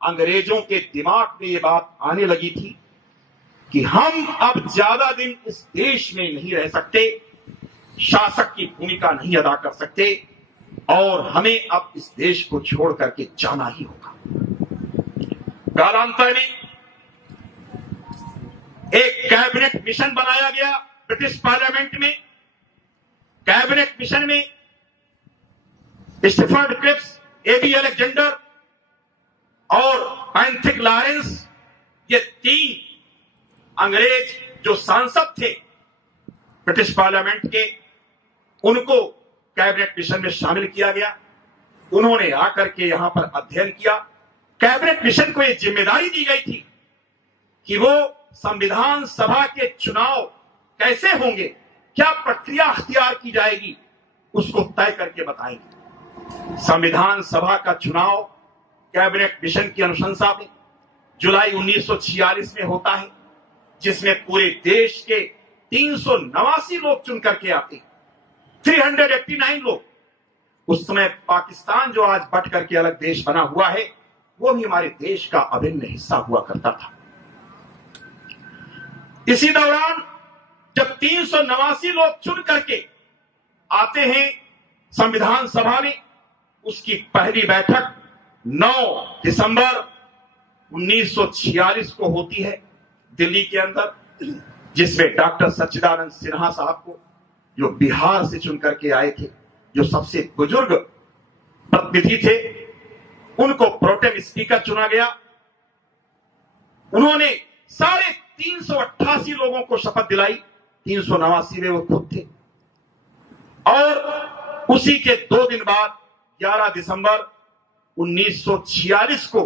अंग्रेजों के दिमाग में यह बात आने लगी थी कि हम अब ज्यादा दिन इस देश में नहीं रह सकते, शासक की भूमिका नहीं अदा कर सकते और हमें अब इस देश को छोड़ करके जाना ही होगा। कालांतर में एक कैबिनेट मिशन बनाया गया ब्रिटिश पार्लियामेंट में। कैबिनेट मिशन में स्टीफर्ड क्रिप्स, एबी अलेक्जेंडर और पैंथिक लॉरेंस, ये 3 अंग्रेज जो सांसद थे ब्रिटिश पार्लियामेंट के, उनको कैबिनेट मिशन में शामिल किया गया। उन्होंने आकर के यहां पर अध्ययन किया। कैबिनेट मिशन को यह जिम्मेदारी दी गई थी कि वो संविधान सभा के चुनाव कैसे होंगे, क्या प्रक्रिया अख्तियार की जाएगी, उसको तय करके बताएंगे। संविधान सभा का चुनाव कैबिनेट मिशन की अनुशंसा में जुलाई 1946 में होता है, जिसमें पूरे देश के 389 लोग चुन करके आते, 389 लोग। उस समय पाकिस्तान जो आज बट करके अलग देश बना हुआ है, वो भी हमारे देश का अभिन्न हिस्सा हुआ करता था। इसी दौरान जब 389 लोग चुन करके आते हैं संविधान सभा में, उसकी पहली बैठक 9 दिसंबर 1946 को होती है दिल्ली के अंदर, जिसमें डॉक्टर सच्चिदानंद सिन्हा साहब को, जो बिहार से चुन करके आए थे, जो सबसे बुजुर्ग प्रतिनिधि थे, उनको प्रोटेम स्पीकर चुना गया। उन्होंने 388 लोगों को शपथ दिलाई, 389 में वो खुद थे। और उसी के 2 दिन बाद 11 दिसंबर 1946 को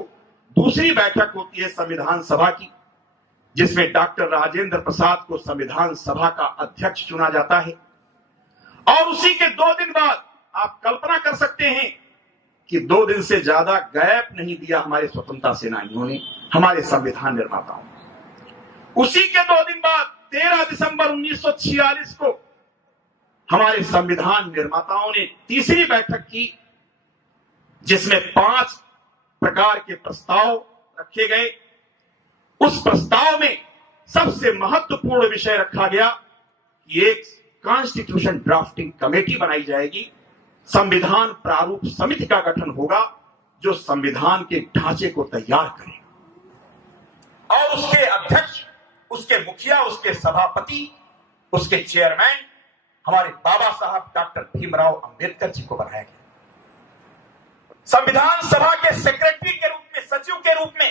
दूसरी बैठक होती है संविधान सभा की, जिसमें डॉक्टर राजेंद्र प्रसाद को संविधान सभा का अध्यक्ष चुना जाता है। और उसी के 2 दिन बाद आप कल्पना कर सकते हैं कि 2 दिन से ज्यादा गैप नहीं दिया हमारे स्वतंत्रता सेनानियों ने, हमारे संविधान निर्माताओं ने। उसी के 2 दिन बाद 13 दिसंबर 1946 को हमारे संविधान निर्माताओं ने तीसरी बैठक की, जिसमें 5 प्रकार के प्रस्ताव रखे गए। उस प्रस्ताव में सबसे महत्वपूर्ण विषय रखा गया कि एक कॉन्स्टिट्यूशन ड्राफ्टिंग कमेटी बनाई जाएगी, संविधान प्रारूप समिति का गठन होगा, जो संविधान के ढांचे को तैयार करेगा और उसके अध्यक्ष, उसके मुखिया, उसके सभापति, उसके चेयरमैन हमारे बाबा साहब डॉक्टर भीमराव अंबेडकर जी को बनाया गया। संविधान सभा के सेक्रेटरी के रूप में, सचिव के रूप में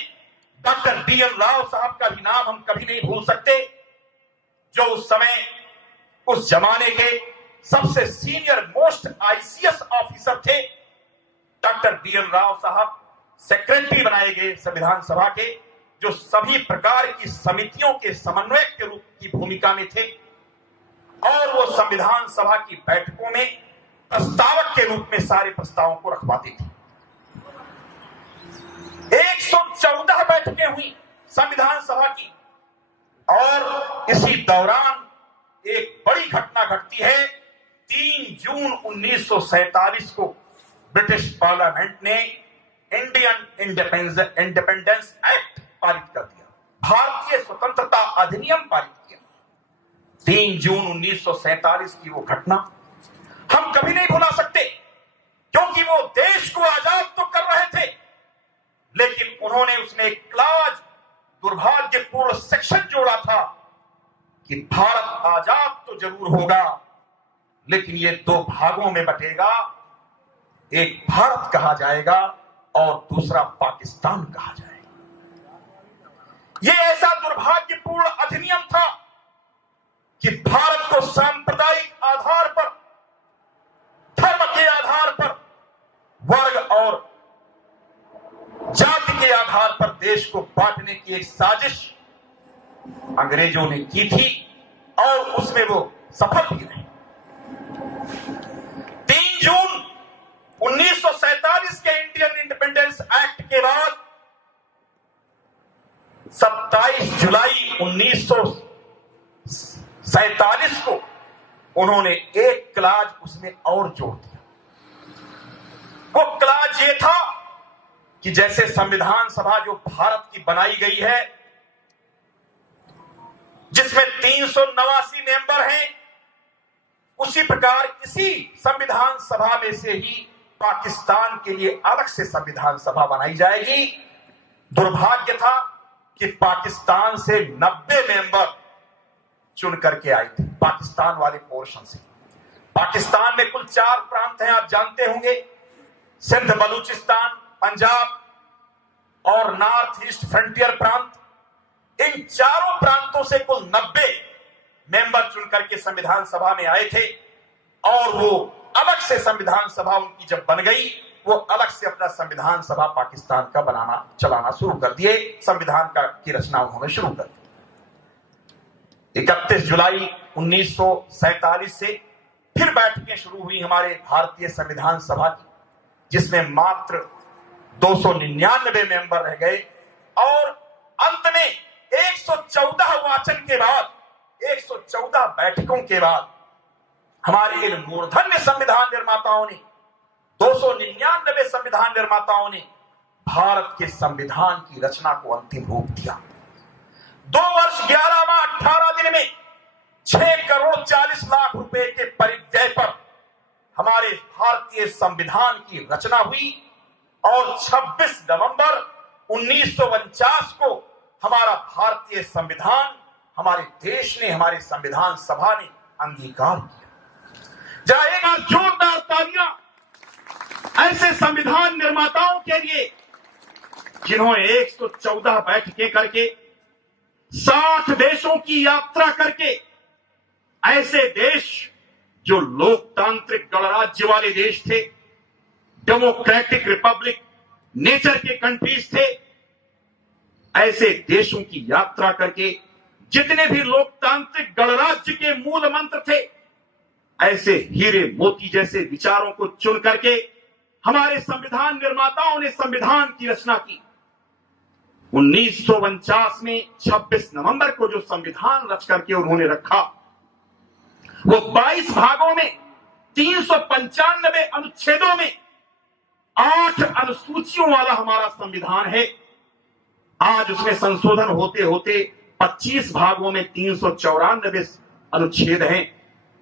डॉक्टर BN राव साहब का भी नाम हम कभी नहीं भूल सकते, जो उस समय उस जमाने के सबसे सीनियर मोस्ट ICS ऑफिसर थे। डॉक्टर BN राव साहब सेक्रेटरी बनाए गए संविधान सभा के, जो सभी प्रकार की समितियों के समन्वयक के रूप की भूमिका में थे और वो संविधान सभा की बैठकों में प्रस्तावक के रूप में सारे प्रस्तावों को रखवाते थे। 114 बैठकें हुई संविधान सभा की और इसी दौरान एक बड़ी घटना घटती है। 3 जून 1947 को ब्रिटिश पार्लियामेंट ने इंडियन इंडिपेंडेंस एक्ट पारित कर दिया, भारतीय स्वतंत्रता अधिनियम पारित किया। 3 जून 1947 की वो घटना हम कभी नहीं भुला सकते, क्योंकि वो देश को आजाद तो कर रहे थे, लेकिन उन्होंने उसमें एक क्लॉज, दुर्भाग्यपूर्ण सेक्शन जोड़ा था कि भारत आजाद तो जरूर होगा, लेकिन ये 2 भागों में बटेगा, एक भारत कहा जाएगा और दूसरा पाकिस्तान कहा जाएगा। यह ऐसा दुर्भाग्यपूर्ण अधिनियम था कि भारत को सांप्रदायिक आधार पर, धर्म के आधार पर, वर्ग और जाति के आधार पर देश को बांटने की एक साजिश अंग्रेजों ने की थी और उसमें वो सफल भी रहे। 3 जून 1947 के इंडियन इंडिपेंडेंस एक्ट के बाद 27 जुलाई 1947 को उन्होंने एक क्लाज उसमें और जोड़ दिया। वो क्लाज ये था कि जैसे संविधान सभा जो भारत की बनाई गई है, जिसमें 389 मेंबर हैं, उसी प्रकार इसी संविधान सभा में से ही पाकिस्तान के लिए अलग से संविधान सभा बनाई जाएगी। दुर्भाग्य था कि पाकिस्तान से 90 मेंबर चुन करके आए थे, पाकिस्तान वाले पोर्शन से। पाकिस्तान में कुल 4 प्रांत हैं, आप जानते होंगे, सिंध, बलूचिस्तान, पंजाब और नॉर्थ ईस्ट फ्रंटियर प्रांत। इन चारों प्रांतों से कुल 90 मेंबर चुन करके संविधान सभा में आए थे और वो अलग से संविधान सभा उनकी जब बन गई, वो अलग से अपना संविधान सभा पाकिस्तान का चलाना शुरू कर दिए, संविधान की रचना उन्होंने शुरू कर दी। 31 जुलाई 1947 से फिर बैठकें शुरू हुई हमारे भारतीय संविधान सभा की, जिसमें मात्र 299 मेंबर रह गए और अंत में 114 वाचन के बाद, 114 बैठकों के बाद हमारे इन मूर्धन्य संविधान निर्माताओं ने, 299 संविधान निर्माताओं ने भारत के संविधान की रचना को अंतिम रूप दिया। 2 वर्ष 11 माह 18 दिन में 6 करोड़ 40 लाख रुपए के परिव्यय पर हमारे भारतीय संविधान की रचना हुई और 26 नवंबर 1949 को हमारा भारतीय संविधान हमारे देश ने, हमारे संविधान सभा ने अंगीकार किया। जाएगा जोरदार तालियां ऐसे संविधान निर्माताओं के लिए जिन्होंने 114 बैठकें करके 60 देशों की यात्रा करके, ऐसे देश जो लोकतांत्रिक गणराज्य वाले देश थे, डेमोक्रेटिक रिपब्लिक नेचर के कंट्रीज थे, ऐसे देशों की यात्रा करके जितने भी लोकतांत्रिक गणराज्य के मूल मंत्र थे, ऐसे हीरे मोती जैसे विचारों को चुन करके हमारे संविधान निर्माताओं ने संविधान की रचना की। 1949 में 26 नवंबर को जो संविधान रच करके उन्होंने रखा, वो 22 भागों में 395 अनुच्छेदों में 8 अनुसूचियों वाला हमारा संविधान है। आज उसमें संशोधन होते होते 25 भागों में 394 अनुच्छेद हैं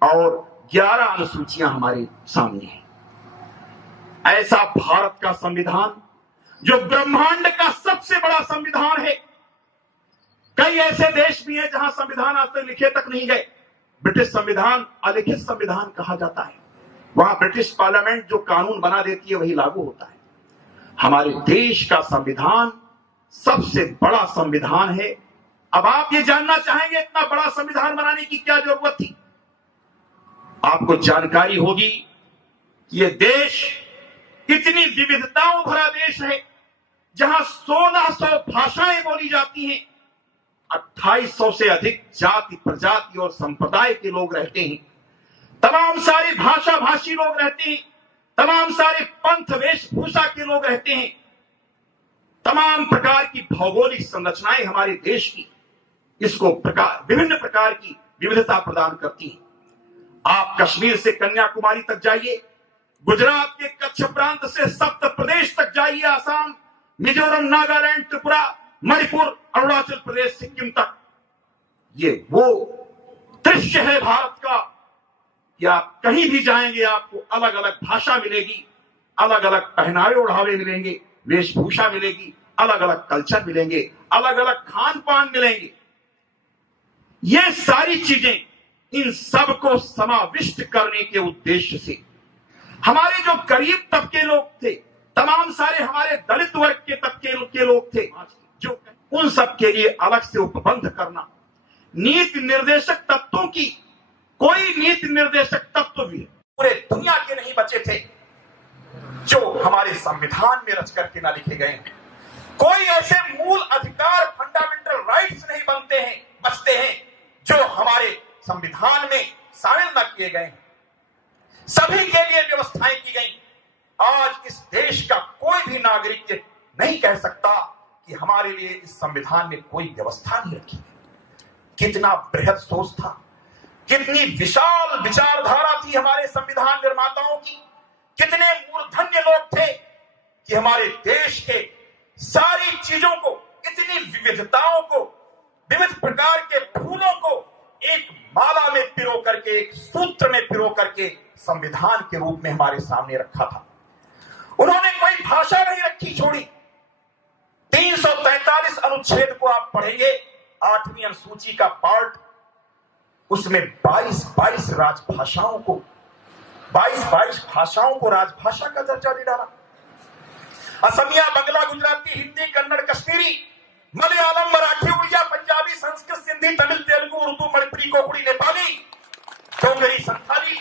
और 11 अनुसूचियां हमारे सामने हैं। ऐसा भारत का संविधान जो ब्रह्मांड का सबसे बड़ा संविधान है। कई ऐसे देश भी हैं जहां संविधान आज तक लिखे तक नहीं गए। ब्रिटिश संविधान अलिखित संविधान कहा जाता है। वहां ब्रिटिश पार्लियामेंट जो कानून बना देती है वही लागू होता है। हमारे देश का संविधान सबसे बड़ा संविधान है। अब आप ये जानना चाहेंगे इतना बड़ा संविधान बनाने की क्या जरूरत थी? आपको जानकारी होगी कि ये देश इतनी विविधताओं भरा देश है, जहां 1600 भाषाएं बोली जाती हैं, 2800 से अधिक जाति, प्रजाति और संप्रदाय के लोग रहते हैं, तमाम सारे भाषा भाषी लोग रहते हैं, तमाम सारे पंथ वेशभूषा के लोग रहते हैं, तमाम प्रकार की भौगोलिक संरचनाएं हमारे देश की इसको विभिन्न प्रकार की विविधता प्रदान करती हैं। आप कश्मीर से कन्याकुमारी तक जाइए, गुजरात के कच्छ प्रांत से सप्त प्रदेश तक जाइए, आसाम, मिजोरम, नागालैंड, त्रिपुरा, मणिपुर, अरुणाचल प्रदेश, सिक्किम तक। ये वो दृश्य है भारत का कि आप कहीं भी जाएंगे आपको अलग अलग भाषा मिलेगी, अलग अलग पहनावे ओढ़ावे मिलेंगे, वेशभूषा मिलेगी, अलग अलग कल्चर मिलेंगे, अलग अलग खान पान मिलेंगे। ये सारी चीजें इन सब को समाविष्ट करने के उद्देश्य से हमारे जो गरीब तबके लोग थे, तमाम सारे हमारे दलित वर्ग के तबके के लोग थे, जो उन सब के लिए अलग से उपबंध करना, नीति निर्देशक तत्वों की कोई नीति निर्देशक तत्व भी पूरे दुनिया के नहीं बचे थे जो हमारे संविधान में रच करके ना लिखे गए। कोई ऐसे मूल अधिकार, फंडामेंटल राइट्स नहीं बचते हैं जो हमारे संविधान में शामिल न किए गए। सभी के लिए व्यवस्थाएं की गई देश का कोई भी नागरिक नहीं कह सकता कि हमारे लिए इस संविधान में कोई व्यवस्था नहीं रखी। कितना बृहद सोच था, कितनी विशाल विचारधारा थी हमारे संविधान निर्माताओं की। कितने मूर्धन्य लोग थे कि हमारे देश के सारी चीजों को, इतनी विविधताओं को, विविध प्रकार के फूलों को एक माला में पिरो करके, एक सूत्र में पिरो करके संविधान के रूप में हमारे सामने रखा था। उन्होंने कोई भाषा नहीं रखी छोड़ी। 343 अनुच्छेद को आप पढ़ेंगे, 8वीं अनुसूची का पार्ट, उसमें 22 राजभाषाओं को 22 भाषाओं को राजभाषा का दर्जा दे डाला। असमिया, बंगला, गुजराती, हिंदी, कन्नड़, कश्मीरी, मलयालम, मराठी, उड़िया, पंजाबी, संस्कृत, सिंधी, तमिल, तेलुगु, उर्दू, मणिपुरी, कोंकणी, नेपाली, डोगरी, संथाली,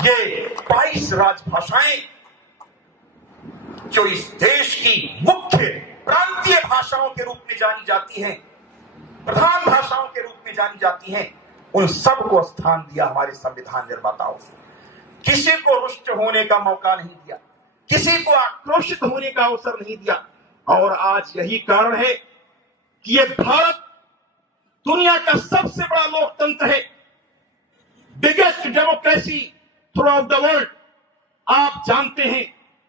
ये 22 राजभाषाएं जो इस देश की मुख्य प्रांतीय भाषाओं के रूप में जानी जाती हैं, प्रधान भाषाओं के रूप में जानी जाती हैं, उन सबको स्थान दिया हमारे संविधान निर्माताओं ने। किसी को रुष्ट होने का मौका नहीं दिया, किसी को आक्रोशित होने का अवसर नहीं दिया। और आज यही कारण है कि ये भारत दुनिया का सबसे बड़ा लोकतंत्र है, biggest democracy through out the world. आप जानते हैं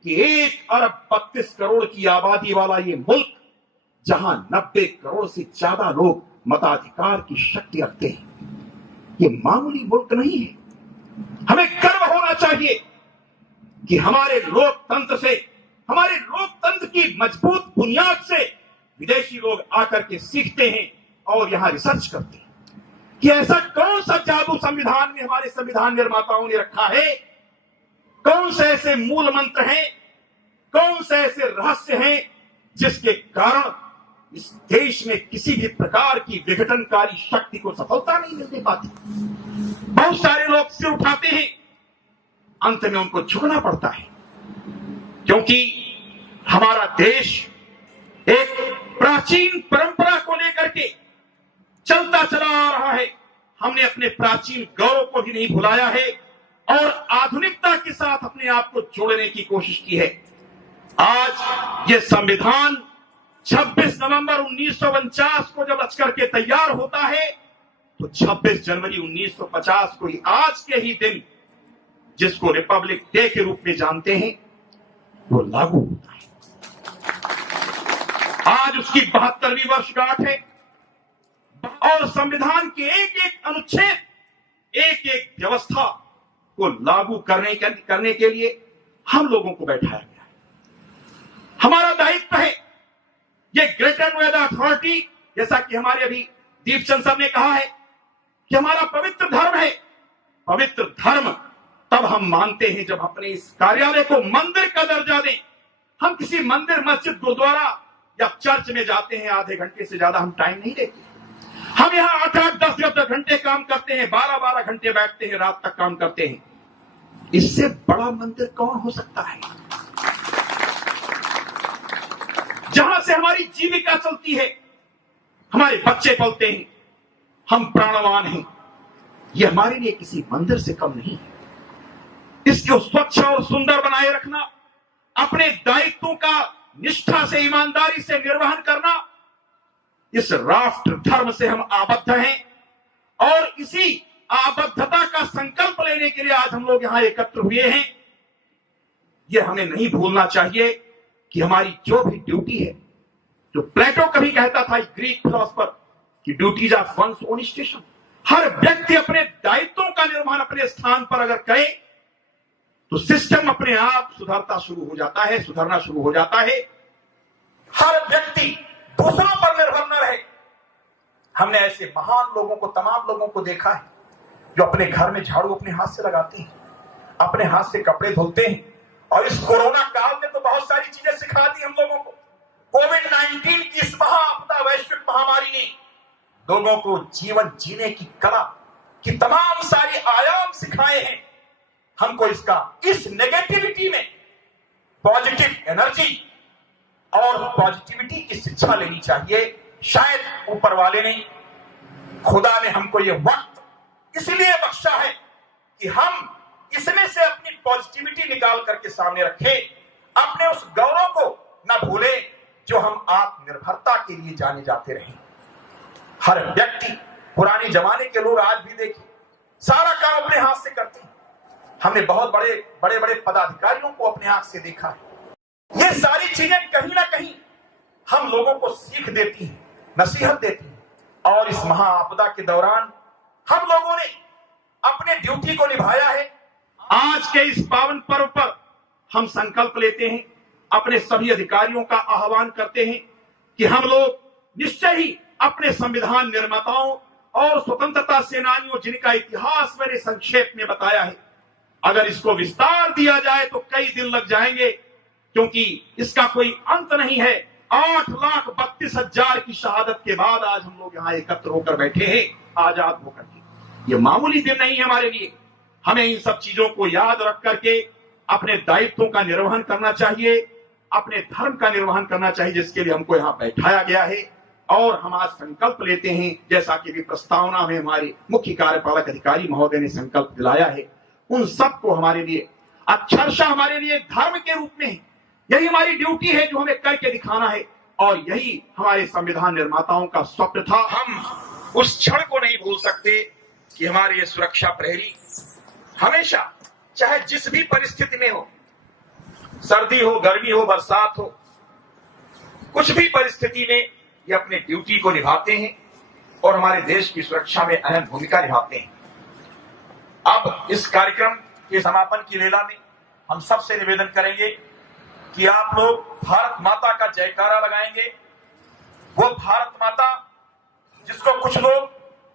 कि 1 अरब 32 करोड़ की आबादी वाला ये मुल्क, जहां 90 करोड़ से ज्यादा लोग मताधिकार की शक्ति रखते हैं, ये मामूली मुल्क नहीं है। हमें गर्व होना चाहिए कि हमारे लोकतंत्र से, हमारे लोकतंत्र की मजबूत बुनियाद से विदेशी लोग आकर के सीखते हैं और यहां रिसर्च करते हैं कि ऐसा कौन सा जादू संविधान में हमारे संविधान निर्माताओं ने रखा है, कौन से ऐसे मूल मंत्र हैं, कौन से ऐसे रहस्य हैं जिसके कारण इस देश में किसी भी प्रकार की विघटनकारी शक्ति को सफलता नहीं मिलने पाती। बहुत सारे लोग सिर उठाते हैं, अंत में उनको झुकना पड़ता है, क्योंकि हमारा देश एक प्राचीन परंपरा को लेकर के चलता चला आ रहा है। हमने अपने प्राचीन गौरव को भी नहीं भुलाया है और आधुनिकता के साथ अपने आप को जोड़ने की कोशिश की है। आज ये संविधान 26 नवंबर 1949 को जब रच करके तैयार होता है, तो 26 जनवरी 1950 को ही, आज के ही दिन, जिसको रिपब्लिक डे के रूप में जानते हैं, वो लागू होता है। आज उसकी 72वीं वर्षगांठ है और संविधान के एक एक अनुच्छेद, एक एक व्यवस्था को लागू करने के लिए हम लोगों को बैठाया गया है। हमारा दायित्व है। ये ग्रेटर नोएडा अथॉरिटी, जैसा कि हमारे अभी दीपचंद साहब ने कहा है कि हमारा पवित्र धर्म है। पवित्र धर्म तब हम मानते हैं जब अपने इस कार्यालय को मंदिर का दर्जा दें। हम किसी मंदिर, मस्जिद, गुरुद्वारा या चर्च में जाते हैं, आधे घंटे से ज्यादा हम टाइम नहीं देते। हम यहाँ 8-8, 10-10 घंटे काम करते हैं, 12-12 घंटे बैठते हैं, रात तक काम करते हैं। इससे बड़ा मंदिर कौन हो सकता है? जहां से हमारी जीविका चलती है, हमारे बच्चे पलते हैं, हम प्राणवान हैं, यह हमारे लिए किसी मंदिर से कम नहीं है। इसको स्वच्छ और सुंदर बनाए रखना, अपने दायित्वों का निष्ठा से, ईमानदारी से निर्वहन करना, इस राष्ट्र धर्म से हम आबद्ध हैं और इसी आबद्धता का संकल्प लेने के लिए आज हम लोग यहां एकत्र हुए हैं। यह हमें नहीं भूलना चाहिए कि हमारी जो भी ड्यूटी है, जो प्लेटो कभी कहता था, ग्रीक फिलोसफर, कि duties of one's own station. हर व्यक्ति अपने दायित्वों का निर्वहन अपने स्थान पर अगर करे तो सिस्टम अपने आप सुधरना शुरू हो जाता है। हर व्यक्ति दूसरों पर निर्भर न रहे। हमने ऐसे महान लोगों को, तमाम लोगों को देखा है जो अपने घर में झाड़ू अपने हाथ से लगाते हैं, अपने हाथ से कपड़े धुलते हैं। और इस कोरोना काल में तो बहुत सारी चीजें सिखा दी हम लोगों को। कोविड-19 की इस महाआपदा, वैश्विक महामारी ने लोगों को जीवन जीने की कला की तमाम सारी आयाम सिखाए हैं। हमको इस नेगेटिविटी में पॉजिटिव एनर्जी और पॉजिटिविटी की शिक्षा लेनी चाहिए। शायद ऊपर वाले ने, खुदा ने हमको ये वक्त इसलिए बख्शा है कि हम इसमें से अपनी पॉजिटिविटी निकाल करके सामने रखें, अपने उस गौरव को न भूलें जो हम आत्मनिर्भरता के लिए जाने जाते रहे। हर व्यक्ति, पुराने जमाने के लोग आज भी देखिए, सारा काम अपने हाथ से करते हैं। हमने बहुत बड़े बड़े पदाधिकारियों को अपने आंख से देखा है। ये सारी चीजें कहीं ना कहीं हम लोगों को सीख देती हैं, नसीहत देती हैं। और इस महाआपदा के दौरान हम लोगों ने अपने ड्यूटी को निभाया है। आज के इस पावन पर्व पर हम संकल्प लेते हैं, अपने सभी अधिकारियों का आह्वान करते हैं कि हम लोग निश्चय ही अपने संविधान निर्माताओं और स्वतंत्रता सेनानियों, जिनका इतिहास मैंने संक्षेप में बताया है, अगर इसको विस्तार दिया जाए तो कई दिन लग जाएंगे, क्योंकि इसका कोई अंत नहीं है। 8,32,000 की शहादत के बाद आज हम लोग यहाँ एकत्र होकर बैठे हैं, आजाद होकर के। ये मामूली दिन नहीं है हमारे लिए। हमें इन सब चीजों को याद रख करके अपने दायित्वों का निर्वहन करना चाहिए, अपने धर्म का निर्वहन करना चाहिए, जिसके लिए हमको यहाँ बैठाया गया है। और हम आज संकल्प लेते हैं, जैसा कि भी प्रस्तावना में हमारे मुख्य कार्यपालक अधिकारी महोदय ने संकल्प दिलाया है, उन सबको हमारे लिए अक्षरशः हमारे लिए धर्म के रूप में, यही हमारी ड्यूटी है जो हमें करके दिखाना है। और यही हमारे संविधान निर्माताओं का स्वप्न था। हम उस क्षण को नहीं भूल सकते कि हमारे ये सुरक्षा प्रहरी हमेशा, चाहे जिस भी परिस्थिति में हो, सर्दी हो, गर्मी हो, बरसात हो, कुछ भी परिस्थिति में ये अपने ड्यूटी को निभाते हैं और हमारे देश की सुरक्षा में अहम भूमिका निभाते हैं। अब इस कार्यक्रम के समापन की वेला में हम सबसे निवेदन करेंगे कि आप लोग भारत माता का जयकारा लगाएंगे। वो भारत माता जिसको कुछ लोग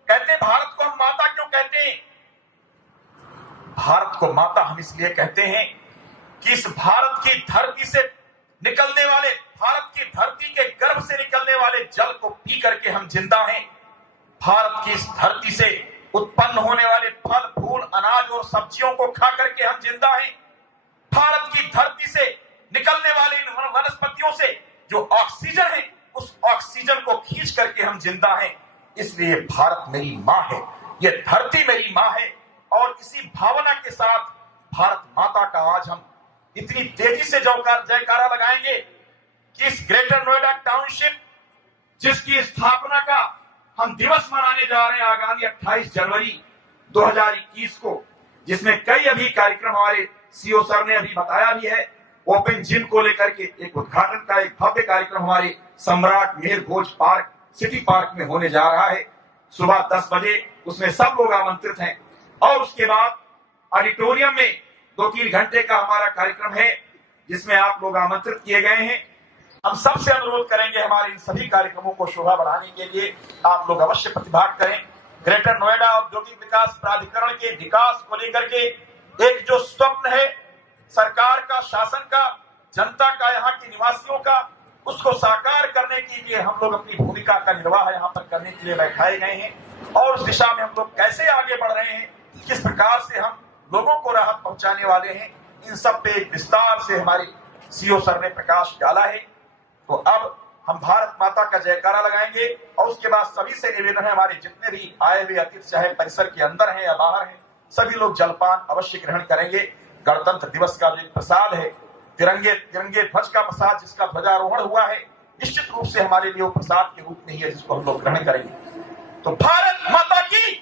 कहते हैं, भारत को हम माता क्यों कहते हैं? भारत को माता हम इसलिए कहते हैं कि इस भारत की धरती से निकलने वाले, भारत की धरती के गर्भ से निकलने वाले जल को पी करके हम जिंदा हैं। भारत की इस धरती से उत्पन्न होने वाले फल, फूल, अनाज और सब्जियों को खा करके हम जिंदा हैं। भारत की धरती से निकलने वाले इन वनस्पतियों से जो ऑक्सीजन है, उस ऑक्सीजन को खींच करके हम जिंदा हैं। इसलिए भारत मेरी माँ है, ये धरती मेरी माँ है। और इसी भावना के साथ भारत माता का आज हम इतनी तेजी से जयकारा लगाएंगे कि इस ग्रेटर नोएडा टाउनशिप, जिसकी स्थापना का हम दिवस मनाने जा रहे हैं आगामी 28 जनवरी 2021 को, जिसमें कई अभी कार्यक्रम हमारे सीओ सर ने अभी बताया भी है। ओपन जिम को लेकर के एक उद्घाटन का एक भव्य कार्यक्रम हमारे सम्राट मेहर भोज पार्क, सिटी पार्क में होने जा रहा है सुबह 10 बजे। उसमें सब लोग आमंत्रित हैं। और उसके बाद ऑडिटोरियम में 2-3 घंटे का हमारा कार्यक्रम है, जिसमें आप लोग आमंत्रित किए गए हैं। हम सबसे अनुरोध करेंगे, हमारे इन सभी कार्यक्रमों को शोभा बढ़ाने के लिए आप लोग अवश्य प्रतिभाग करें। ग्रेटर नोएडा औद्योगिक विकास प्राधिकरण के विकास को लेकर के एक जो स्वप्न है सरकार का, शासन का, जनता का, यहाँ के निवासियों का, उसको साकार करने के लिए हम लोग अपनी भूमिका का निर्वाह यहाँ पर करने के लिए बैठाए गए हैं। और उस दिशा में हम लोग कैसे आगे बढ़ रहे हैं, किस प्रकार से हम लोगों को राहत पहुंचाने वाले हैं, इन सब पे विस्तार से हमारे सीओ सर ने प्रकाश डाला है। तो अब हम भारत माता का जयकारा लगाएंगे और उसके बाद सभी से निवेदन है, हमारे जितने भी आए हुए अतिथि चाहे परिसर के अंदर हैं या बाहर हैं, सभी लोग जलपान अवश्य ग्रहण करेंगे। गणतंत्र दिवस का जो प्रसाद है, तिरंगे ध्वज का प्रसाद जिसका ध्वजारोहण हुआ है, निश्चित रूप से हमारे लिए वो प्रसाद के रूप में ही है, जिसको हम लोग ग्रहण करेंगे। तो भारत माता की